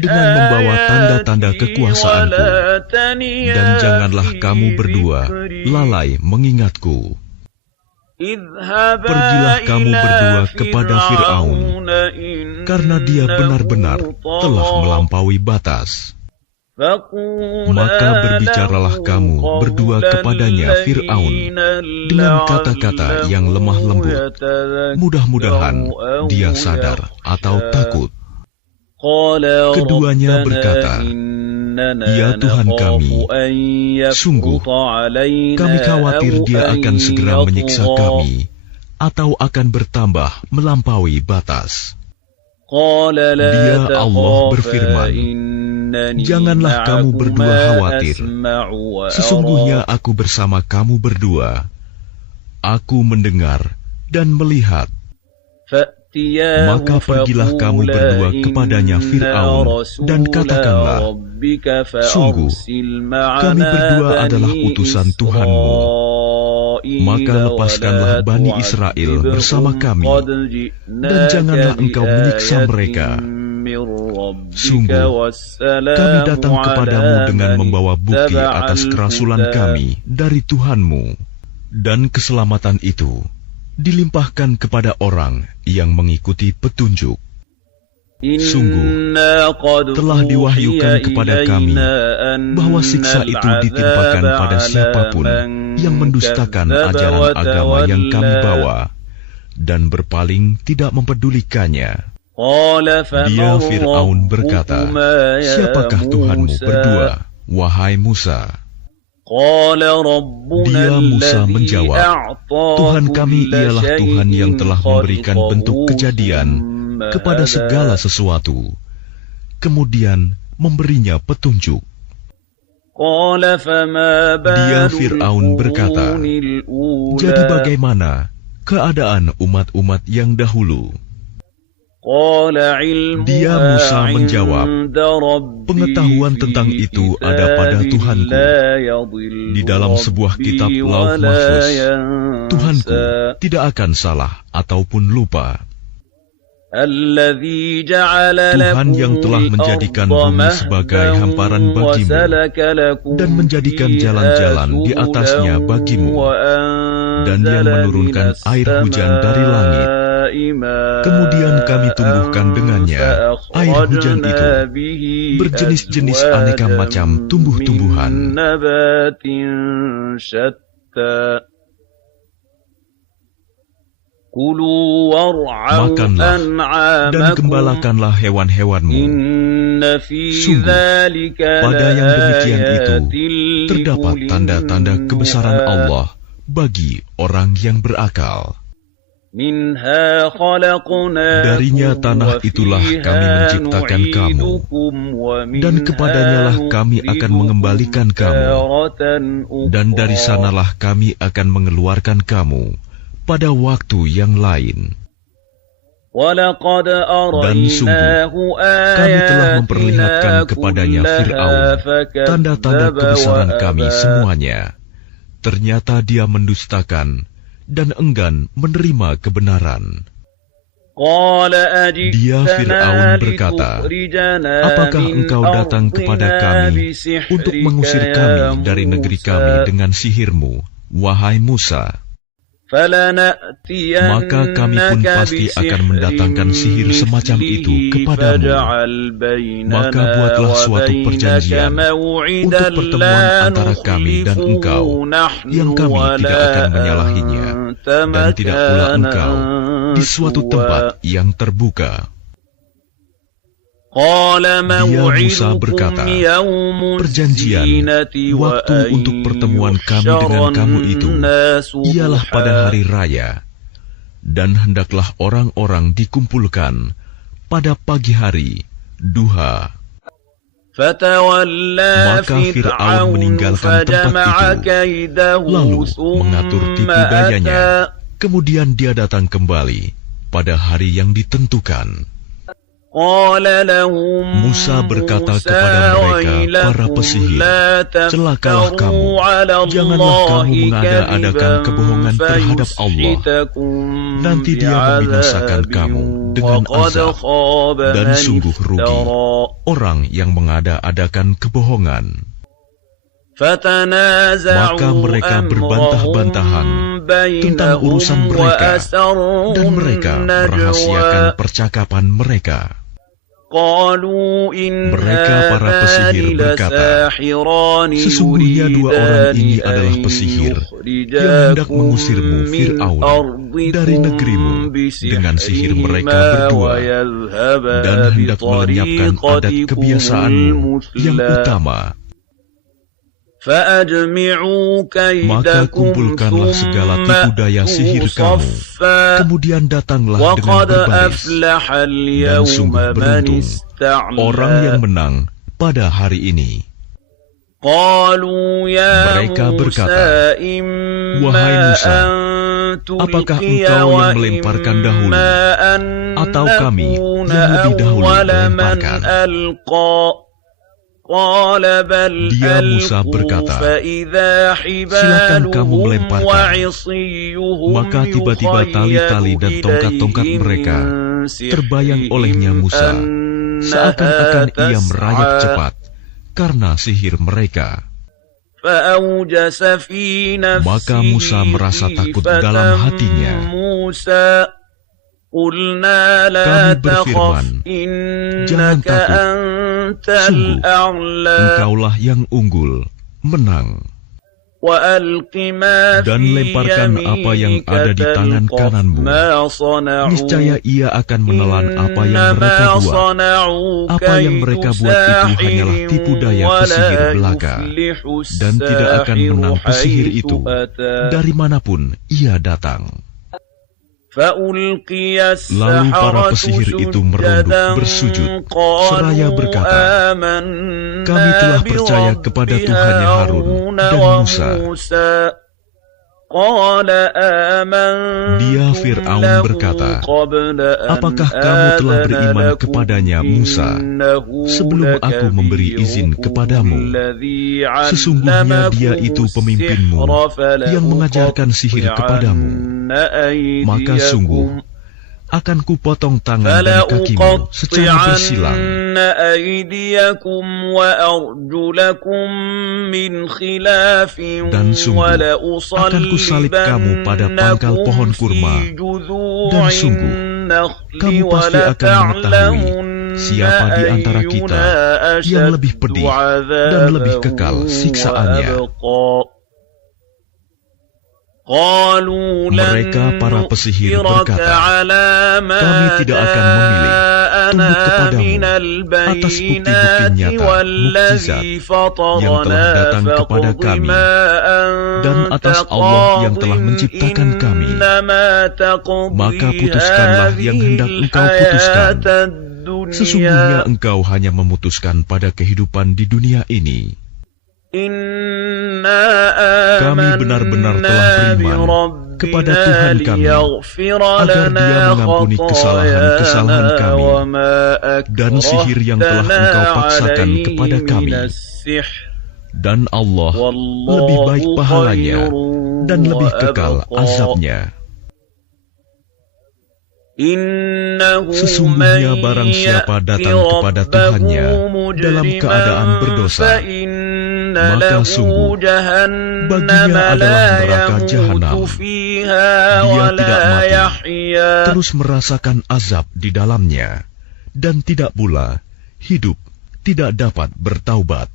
dengan membawa tanda-tanda kekuasaanku, dan janganlah kamu berdua lalai mengingatku. Pergilah kamu berdua kepada Fir'aun, karena dia benar-benar telah melampaui batas. Maka berbicaralah kamu berdua kepadanya Fir'aun dengan kata-kata yang lemah lembut. Mudah-mudahan dia sadar atau takut. Keduanya berkata, Ya Tuhan kami, sungguh kami khawatir dia akan segera menyiksa kami atau akan bertambah melampaui batas. Dia Allah berfirman, Janganlah kamu berdua khawatir. Sesungguhnya aku bersama kamu berdua. Aku mendengar dan melihat. Maka pergilah kamu berdua kepadanya Fir'aun dan katakanlah, Sungguh, kami berdua adalah utusan Tuhanmu. Maka lepaskanlah Bani Israel bersama kami, dan janganlah engkau menyiksa mereka. Sungguh, kami datang kepadamu dengan membawa bukti atas kerasulan kami dari Tuhanmu, dan keselamatan itu dilimpahkan kepada orang yang mengikuti petunjuk. Sungguh, telah diwahyukan kepada kami bahwa siksa itu ditimpakan pada siapapun yang mendustakan ajaran agama yang kami bawa dan berpaling tidak mempedulikannya. Dia Fir'aun berkata, "Siapakah Tuhanmu berdua, wahai Musa?" Dia Musa menjawab, "Tuhan kami ialah Tuhan yang telah memberikan bentuk kejadian kepada segala sesuatu, kemudian memberinya petunjuk." Dia Fir'aun berkata, "Jadi bagaimana keadaan umat-umat yang dahulu?" Dia Musa menjawab, "Pengetahuan tentang itu ada pada Tuhanku di dalam sebuah kitab Lauh Mahfuz. Tuhanku tidak akan salah ataupun lupa." Tuhan yang telah menjadikan bumi sebagai hamparan bagimu dan menjadikan jalan-jalan di atasnya bagimu, dan yang menurunkan air hujan dari langit. Kemudian kami tumbuhkan dengannya air hujan itu berjenis-jenis aneka macam tumbuh-tumbuhan. Makanlah dan gembalakanlah hewan-hewanmu. Sungguh, pada yang demikian itu terdapat tanda-tanda kebesaran Allah bagi orang yang berakal. Darinya tanah itulah kami menciptakan kamu, dan kepadanyalah kami akan mengembalikan kamu, dan dari sanalah kami akan mengeluarkan kamu pada waktu yang lain. Dan sungguh, kami telah memperlihatkan kepadanya Fir'aun tanda-tanda kebesaran kami semuanya. Ternyata dia mendustakan dan enggan menerima kebenaran. Dia Fir'aun berkata, "Apakah engkau datang kepada kami untuk mengusir kami dari negeri kami dengan sihirmu, wahai Musa?" Maka kami pun pasti akan mendatangkan sihir semacam itu kepadamu. Maka buatlah suatu perjanjian untuk pertemuan antara kami dan engkau, yang kami tidak akan menyalahinya, dan tidak pula engkau, di suatu tempat yang terbuka. Dia Musa berkata, "Perjanjian, waktu untuk pertemuan kami dengan kamu itu ialah pada hari raya, dan hendaklah orang-orang dikumpulkan pada pagi hari, duha." Maka Fir'aun meninggalkan tempat itu, lalu mengatur tipu dayanya. Kemudian dia datang kembali pada hari yang ditentukan. Musa berkata kepada mereka, para pesihir, "Celakalah kamu, janganlah kamu mengada-adakan kebohongan terhadap Allah. Nanti Dia membinasakan kamu dengan azab, dan sungguh rugi orang yang mengada-adakan kebohongan." Maka mereka berbantah-bantahan tentang urusan mereka, dan mereka merahasiakan percakapan mereka. Mereka para pesihir berkata, "Sesungguhnya dua orang ini adalah pesihir yang hendak mengusirmu, Fir'aun, dari negerimu dengan sihir mereka berdua, dan hendak melenyapkan adat kebiasaanmu yang utama. Maka kumpulkanlah segala tipu daya sihir kamu, kemudian datanglah dengan berbaris, dan sungguh beruntung orang yang menang pada hari ini." Mereka berkata, "Wahai Musa, apakah engkau yang melemparkan dahulu, atau kami yang lebih dahulu melemparkan?" Dia Musa berkata, "Silakan kamu melemparkan." Maka tiba-tiba tali-tali dan tongkat-tongkat mereka terbayang olehnya Musa, seakan-akan ia merayap cepat karena sihir mereka. Maka Musa merasa takut dalam hatinya. قلنا لا Kami تخف berfirman, jangan إنك takut. أنت Sungguh, الأعلى engkaulah yang unggul, menang. وألق ما Dan في lemparkan apa yang يمينك ada di tangan تلقف kananmu. ما صنعوا Niscaya ia akan menelan apa yang mereka إنما buat. صنعوا Apa yang mereka كيد buat itu ساحر hanyalah tipu daya ولا pesihir belaka. يفلح Dan tidak akan menang الساحر pesihir حيث itu أتى dari manapun ia datang. فألقي Lalu para السحرة pesihir itu سجدا merunduk bersujud, seraya قالوا berkata, آمنا kami telah percaya برب kepada Tuhannya Harun هارون dan Musa. وموسى قال آمنتم Dia Fir'aun له berkata, قبل أن apakah kamu telah آذن beriman لكم kepadanya Musa إنه sebelum aku memberi izin لكبيركم kepadamu? الذي Sesungguhnya dia itu علمكم pemimpinmu السحر yang mengajarkan sihir kepadamu. Maka sungguh akan kupotong tangan dan kakimu secara bersilang, فلأقطعن أيديكم وأرجلكم من خلاف dan sungguh akan kusalib kamu pada pangkal pohon kurma, dan sungguh kamu pasti akan mengetahui siapa di antara kita yang lebih pedih dan lebih kekal siksaannya. Mereka para pesihir berkata, kami tidak akan memilih tunduk kepadamu atas bukti-bukti nyata, mukjizat yang telah datang kepada kami, dan atas Allah yang telah menciptakan kami. Maka putuskanlah yang hendak engkau putuskan. Sesungguhnya engkau hanya memutuskan pada kehidupan di dunia ini. Kami benar-benar telah beriman kepada Tuhan kami, agar Dia mengampuni kesalahan-kesalahan kami, dan sihir yang telah engkau paksakan kepada kami. Dan Allah lebih baik pahalanya, dan lebih kekal azabnya. Sesungguhnya barang siapa datang kepada Tuhannya dalam keadaan berdosa, maka sungguh baginya adalah neraka jahanam. Dia tidak mati, terus merasakan azab di dalamnya, dan tidak pula hidup, tidak dapat bertaubat.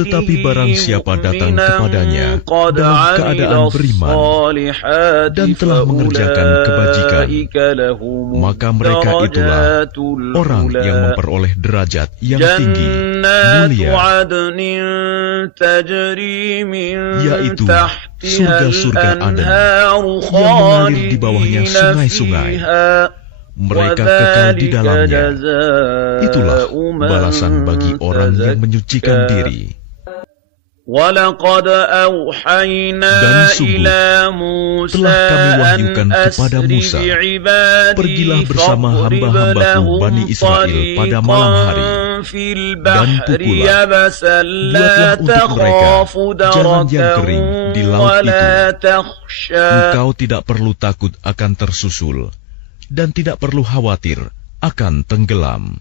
Tetapi barang siapa datang kepadanya dalam keadaan beriman dan telah mengerjakan kebajikan, maka mereka itulah orang yang memperoleh derajat yang tinggi, mulia, yaitu surga-surga Aden yang mengalir di bawahnya sungai-sungai. Mereka kekal di dalamnya. Itulah balasan bagi orang yang menyucikan diri. Dan sungguh telah kami wahyukan kepada Musa, pergilah bersama hamba-hambaku Bani Israel pada malam hari, dan pukullah, buatlah untuk mereka jalan yang kering di laut itu. Engkau tidak perlu takut akan tersusul, dan tidak perlu khawatir akan tenggelam.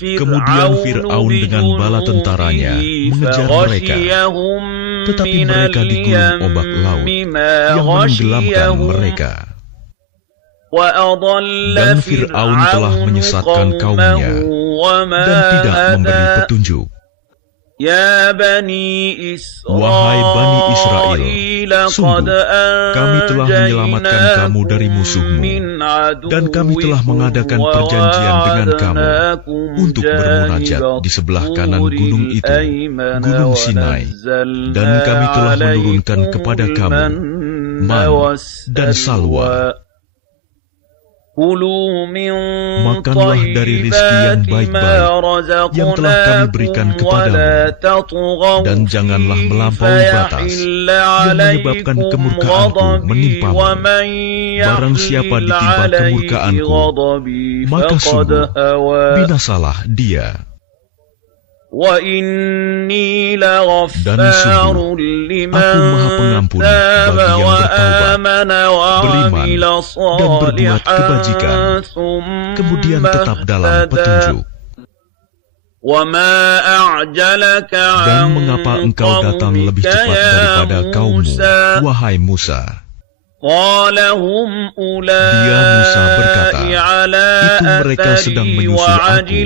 Kemudian Fir'aun dengan bala tentaranya mengejar mereka, tetapi mereka digulung ombak laut yang menenggelamkan mereka. Dan Fir'aun telah menyesatkan kaumnya dan tidak memberi petunjuk. Wahai Bani Israel, sungguh kami telah menyelamatkan kamu dari musuhmu, dan kami telah mengadakan perjanjian dengan kamu untuk bermunajat di sebelah kanan gunung itu, Gunung Sinai, dan kami telah menurunkan kepada kamu man dan salwa. Makanlah dari rizki yang baik-baik yang telah kami berikan kepadamu, dan janganlah melampaui batas yang menyebabkan kemurkaanku menimpamu. Barang siapa ditimpa kemurkaanku, maka sungguh binasalah dia. Dan sungguh aku Maha Pengampun bagi yang bertaubat, beriman, dan berbuat kebajikan, kemudian tetap dalam petunjuk. Dan mengapa engkau datang lebih cepat daripada kaummu, wahai Musa? Dia Musa berkata, itu mereka sedang menyusul aku,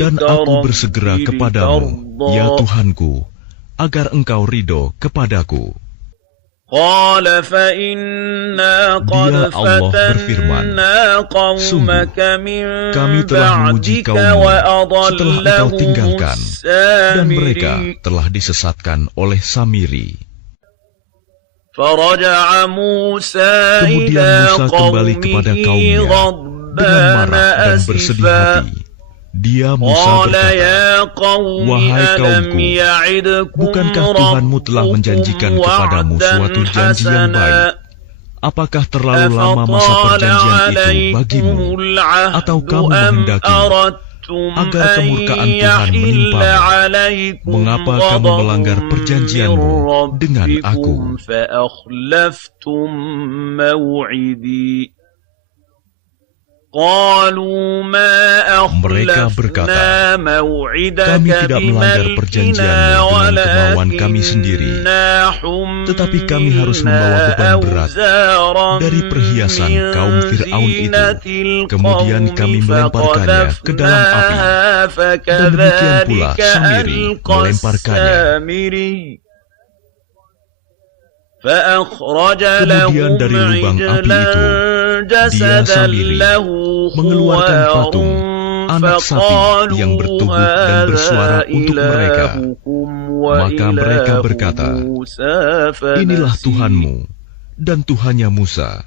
dan aku bersegera kepadamu, ya Tuhanku, agar engkau ridho kepadaku. Dia Allah berfirman, sungguh, kami telah menguji kaummu setelah engkau tinggalkan, dan mereka telah disesatkan oleh Samiri. Kemudian Musa kembali kepada kaumnya dengan marah dan bersedih hati. Dia Musa berkata, wahai kaumku, bukankah Tuhanmu telah menjanjikan kepadamu suatu janji yang baik? Apakah terlalu lama masa perjanjian itu bagimu? Atau kamu menghendaki agar kemurkaan Tuhan menimpamu? Mengapa kamu melanggar perjanjianmu dengan aku? Mereka berkata, kami tidak melanggar perjanjianmu dengan kemauan kami sendiri, tetapi kami harus membawa beban berat dari perhiasan kaum Fir'aun itu. Kemudian kami melemparkannya ke dalam api, dan demikian pula Samiri melemparkannya. Kemudian dari lubang api itu, dia Samiri mengeluarkan patung anak sapi yang bertubuh dan bersuara untuk mereka. Maka mereka berkata, inilah Tuhanmu dan Tuhannya Musa.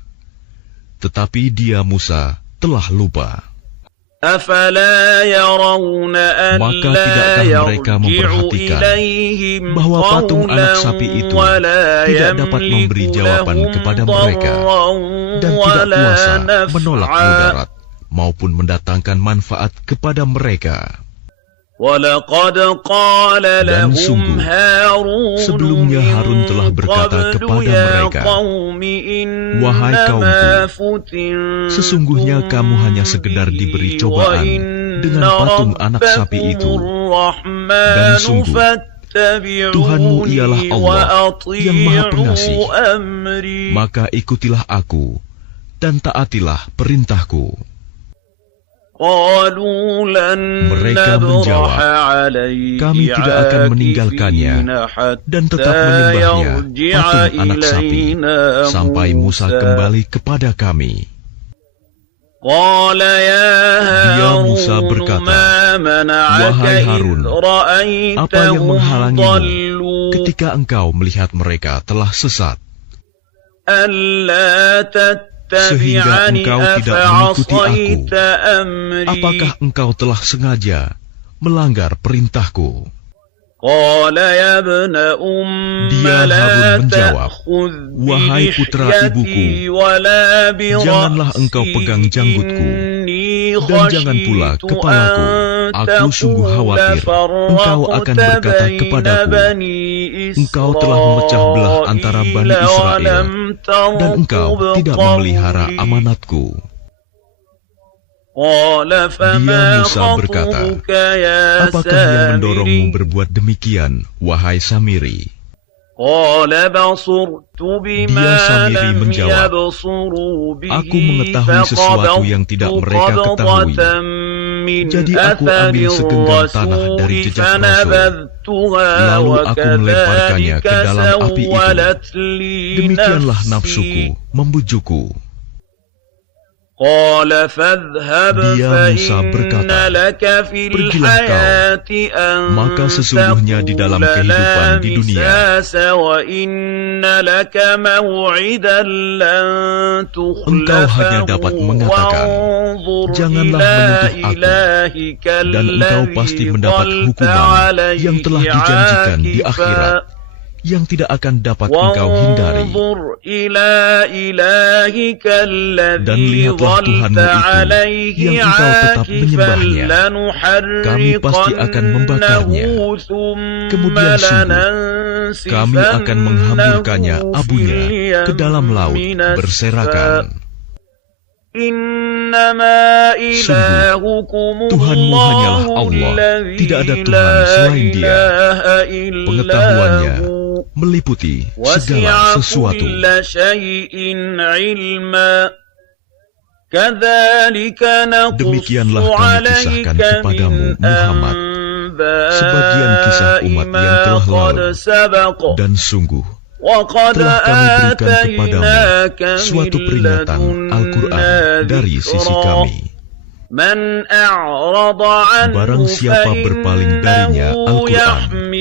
Tetapi dia Musa telah lupa. Maka tidakkah mereka memperhatikan bahwa patung anak sapi itu tidak dapat memberi jawaban kepada mereka dan tidak kuasa menolak mudarat maupun mendatangkan manfaat kepada mereka? Dan sungguh, sebelumnya Harun telah berkata kepada mereka, wahai kaumku, sesungguhnya kamu hanya sekedar diberi cobaan dengan patung anak sapi itu. Dan sungguh, Tuhanmu ialah Allah yang Maha Pengasih. Maka ikutilah aku dan taatilah perintahku. Mereka menjawab, kami tidak akan meninggalkannya dan tetap menyembahnya, patung anak sapi, sampai Musa kembali kepada kami. Dia Musa berkata, wahai Harun, apa yang menghalangimu ketika engkau melihat mereka telah sesat, sehingga engkau tidak mengikuti aku? Apakah engkau telah sengaja melanggar perintahku? Dia Harun menjawab, wahai putra ibuku, janganlah engkau pegang janggutku, dan jangan pula kepalaku. Aku sungguh khawatir engkau akan berkata kepadaku, engkau telah memecah belah antara Bani Israel, dan engkau tidak memelihara amanatku. Dia Musa berkata, apakah yang mendorongmu berbuat demikian, wahai Samiri? Dia Samiri menjawab, aku mengetahui sesuatu yang tidak mereka ketahui. Jadi aku ambil segenggam tanah dari jejak Rasul, lalu aku melemparkannya ke dalam api itu. Demikianlah nafsuku membujukku. Dia Musa berkata, pergilah kau, maka sesungguhnya di dalam kehidupan di dunia engkau hanya dapat mengatakan, janganlah menyentuh aku, dan engkau pasti mendapat hukuman yang telah dijanjikan di akhirat, yang tidak akan dapat engkau hindari. Dan lihatlah Tuhanmu itu yang engkau tetap menyembahnya. Kami pasti akan membakarnya. Kemudian sungguh, kami akan menghamburkannya abunya ke dalam laut berserakan. Sungguh, Tuhanmu hanyalah Allah, tidak ada Tuhan selain Dia. Pengetahuannya meliputi segala sesuatu. Demikianlah kami kisahkan kepadamu, Muhammad, sebagian kisah umat yang telah lalu, dan sungguh telah kami berikan kepadamu suatu peringatan Al-Quran dari sisi kami. Barang siapa berpaling darinya Al-Quran,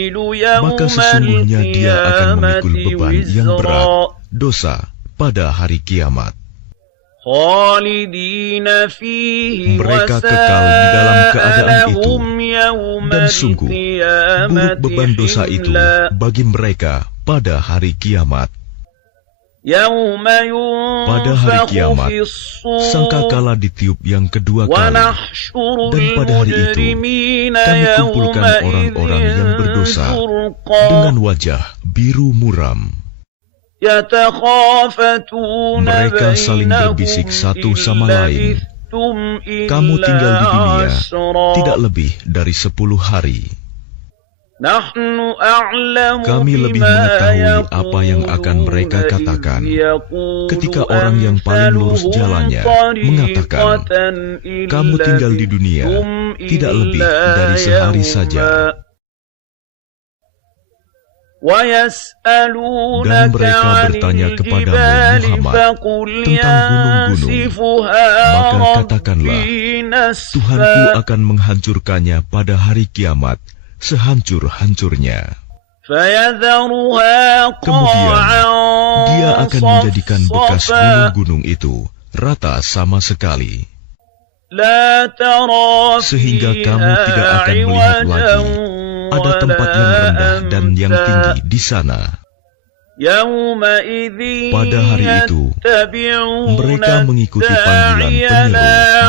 maka sesungguhnya dia akan memikul beban yang berat, dosa pada hari kiamat. Mereka kekal di dalam keadaan itu, dan sungguh buruk beban dosa itu bagi mereka pada hari kiamat. Pada hari kiamat, sangkakala ditiup yang kedua kali, dan pada hari itu kami kumpulkan orang-orang yang berdosa dengan wajah biru muram. Mereka saling berbisik satu sama lain, kamu tinggal di dunia tidak lebih dari 10 hari. Kami lebih mengetahui apa yang akan mereka katakan ketika orang yang paling lurus jalannya mengatakan, kamu tinggal di dunia tidak lebih dari sehari saja. Dan mereka bertanya kepadamu, Muhammad, tentang gunung-gunung. Maka katakanlah, Tuhanku akan menghancurkannya pada hari kiamat sehancur-hancurnya. Kemudian dia akan menjadikan bekas gunung-gunung itu rata sama sekali, sehingga kamu tidak akan melihat lagi ada tempat yang rendah dan yang tinggi di sana. Pada hari itu, mereka mengikuti panggilan penyeru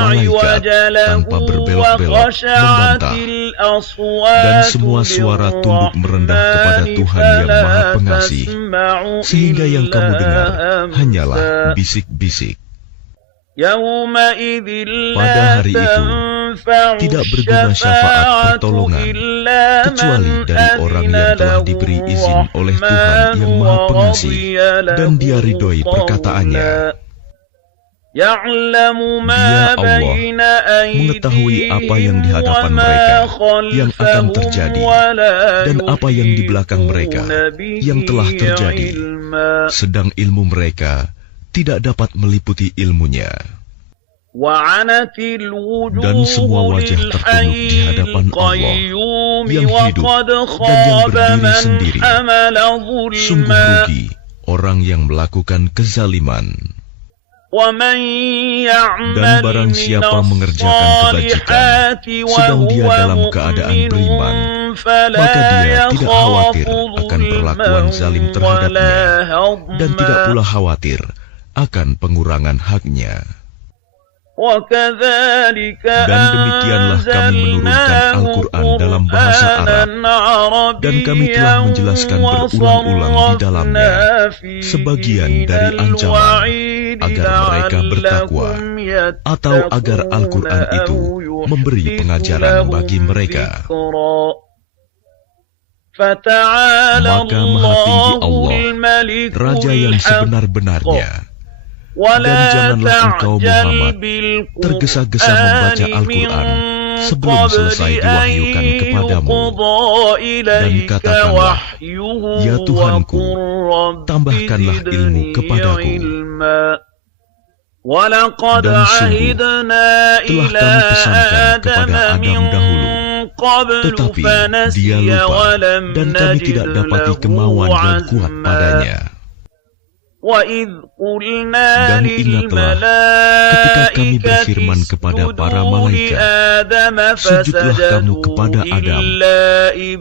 malaikat tanpa berbelok-belok membantah, dan semua suara tunduk merendah kepada Tuhan yang Maha Pengasih, sehingga yang kamu dengar hanyalah bisik-bisik. Pada hari itu, tidak berguna syafaat pertolongan kecuali dari orang yang telah diberi izin oleh Tuhan yang Maha Pengasih dan Dia ridhoi perkataannya. Dia Allah mengetahui apa yang di hadapan mereka yang akan terjadi dan apa yang di belakang mereka yang telah terjadi, sedang ilmu mereka tidak dapat meliputi ilmunya. Dan semua wajah tertunduk di hadapan Allah yang hidup dan yang berdiri sendiri. Sungguh rugi orang yang melakukan kezaliman. Dan barang siapa mengerjakan kebajikan sedang dia dalam keadaan beriman, maka dia tidak khawatir akan perlakuan zalim terhadapnya, dan tidak pula khawatir akan pengurangan haknya. Dan demikianlah kami menurunkan Al-Quran dalam bahasa Arab, dan kami telah menjelaskan berulang-ulang di dalamnya sebagian dari ancaman agar mereka bertakwa, atau agar Al-Quran itu memberi pengajaran bagi mereka. Maka Maha Tinggi Allah, Raja yang sebenar-benarnya, dan janganlah engkau Muhammad tergesa-gesa membaca Al-Quran sebelum selesai diwahyukan kepadamu, dan katakanlah, ya Tuhanku, tambahkanlah ilmu kepadaku. Dan sungguh telah kami pesankan kepada Adam dahulu, tetapi dia lupa, dan kami tidak dapati kemauan yang kuat padanya. Dan ingatlah ketika kami berfirman kepada para malaikat, sujudlah kamu kepada Adam,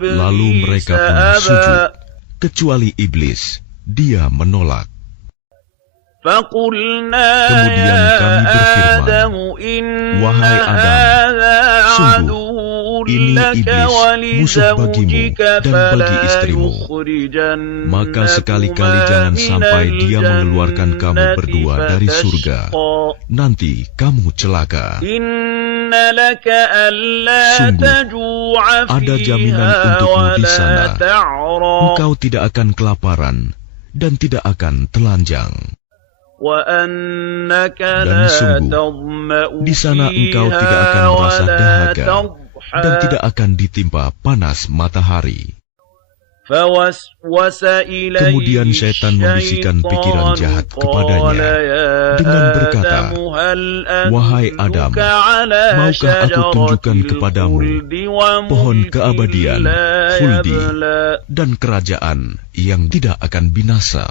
lalu mereka pun sujud, kecuali iblis, dia menolak. Kemudian kami berfirman, wahai Adam, sungguh ini iblis musuh bagimu dan bagi istrimu, maka sekali-kali jangan sampai dia mengeluarkan kamu berdua dari surga, nanti kamu celaka. Sungguh, ada jaminan untukmu di sana. Engkau tidak akan kelaparan dan tidak akan telanjang. Dan sungguh, di sana engkau tidak akan merasa dahaga dan tidak akan ditimpa panas matahari. Kemudian syaitan membisikkan pikiran jahat kepadanya dengan berkata, "Wahai Adam, maukah aku tunjukkan kepadamu pohon keabadian, khuldi, dan kerajaan yang tidak akan binasa?"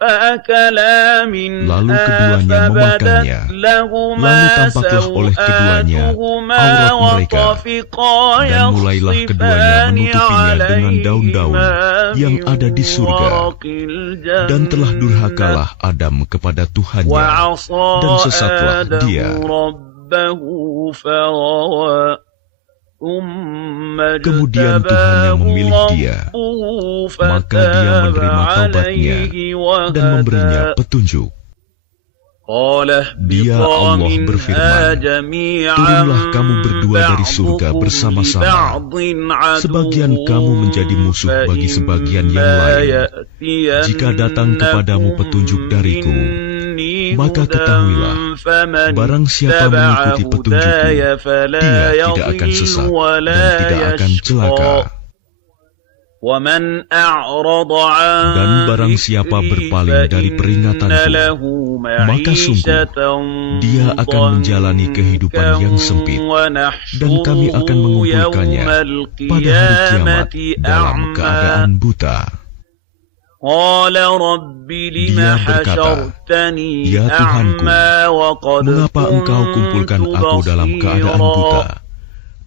Lalu keduanya memakannya. Lalu tampaklah oleh keduanya aurat mereka, dan mulailah keduanya menutupinya dengan daun-daun yang ada di surga. Dan telah durhakalah Adam kepada Tuhannya, dan sesatlah dia. Kemudian Tuhannya memilih dia, maka dia menerima taubatnya dan memberinya petunjuk. Dia Allah berfirman, "Turunlah kamu berdua dari surga bersama-sama. Sebagian kamu menjadi musuh bagi sebagian yang lain. Jika datang kepadamu petunjuk dariku, maka ketahuilah, barang siapa mengikuti petunjukku, dia tidak akan sesat dan tidak akan celaka. Dan barang siapa berpaling dari peringatanku, maka sungguh dia akan menjalani kehidupan yang sempit, dan kami akan mengumpulkannya pada hari kiamat dalam keadaan buta." Dia berkata, "Ya Tuhanku, mengapa engkau kumpulkan aku dalam keadaan buta,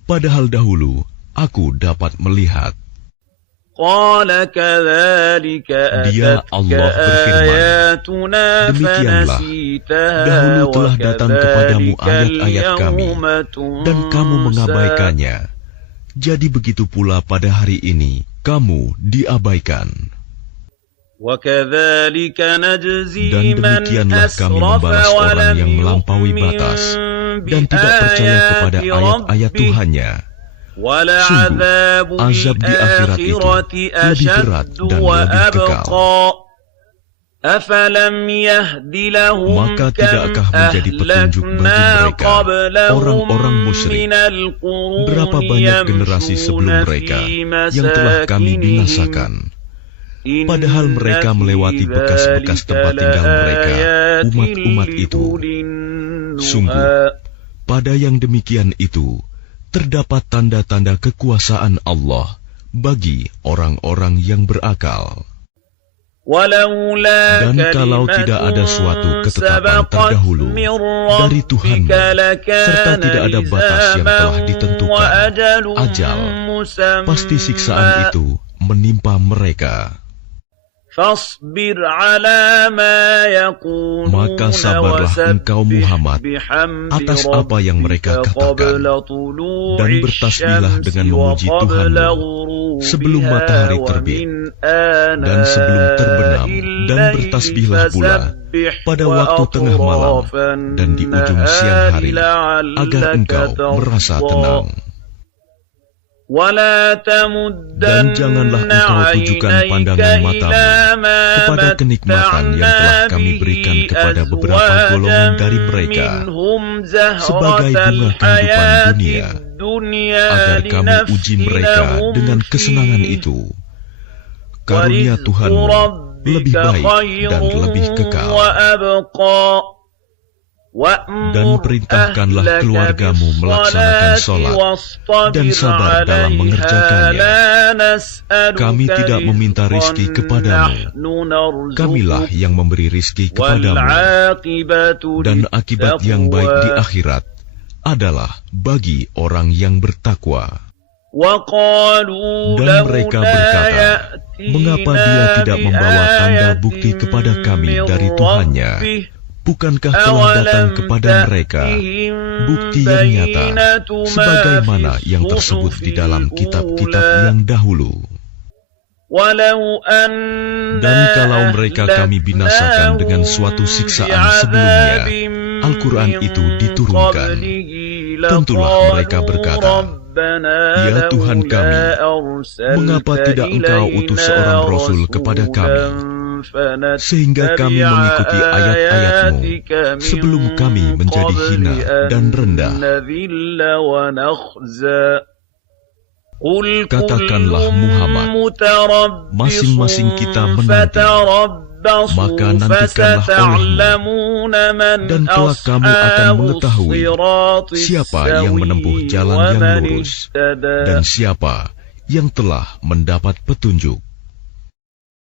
padahal dahulu aku dapat melihat?" Dia Allah berfirman, "Demikianlah, dahulu telah datang kepadamu ayat-ayat kami, dan kamu mengabaikannya. Jadi begitu pula pada hari ini, kamu diabaikan." Dan demikianlah kami membalas orang yang melampaui batas dan tidak percaya kepada ayat-ayat Tuhannya. Sungguh, azab di akhirat itu lebih berat dan lebih kekal. Maka tidakkah menjadi petunjuk bagi mereka, orang-orang musyrik, berapa banyak generasi sebelum mereka yang telah kami binasakan? Padahal mereka melewati bekas-bekas tempat tinggal mereka, umat-umat itu. Sungguh, pada yang demikian itu, terdapat tanda-tanda kekuasaan Allah bagi orang-orang yang berakal. Dan kalau tidak ada suatu ketetapan terdahulu dari Tuhanmu, serta tidak ada batas yang telah ditentukan, ajal, pasti siksaan itu menimpa mereka. Maka sabarlah engkau Muhammad atas apa yang mereka katakan, dan bertasbihlah dengan memuji Tuhanmu sebelum matahari terbit dan sebelum terbenam, dan bertasbihlah pula pada waktu tengah malam dan di ujung siang hari, agar engkau merasa tenang. Dan janganlah engkau tujukan pandangan matamu kepada kenikmatan yang telah kami berikan kepada beberapa golongan dari mereka sebagai bunga kehidupan dunia, agar kamu uji mereka dengan kesenangan itu. Karunia Tuhanmu lebih baik dan lebih kekal. Dan perintahkanlah keluargamu melaksanakan sholat dan sabar dalam mengerjakannya. Kami tidak meminta rizki kepadamu, kamilah yang memberi rizki kepadamu. Dan akibat yang baik di akhirat adalah bagi orang yang bertakwa. Dan mereka berkata, "Mengapa dia tidak membawa tanda bukti kepada kami dari Tuhannya? Bukankah telah datang kepada mereka bukti yang nyata, sebagaimana yang tersebut di dalam kitab-kitab yang dahulu?" Dan kalau mereka kami binasakan dengan suatu siksaan sebelumnya, Al-Quran itu diturunkan, Tentulah mereka berkata, "Ya Tuhan kami, mengapa tidak Engkau utus seorang Rasul kepada kami, sehingga kami mengikuti ayat-ayat-Mu sebelum kami menjadi hina dan rendah?" Katakanlah Muhammad, masing-masing kita menanti, maka nantikanlah olehmu, dan kelak kamu akan mengetahui siapa yang menempuh jalan yang lurus, dan siapa yang telah mendapat petunjuk.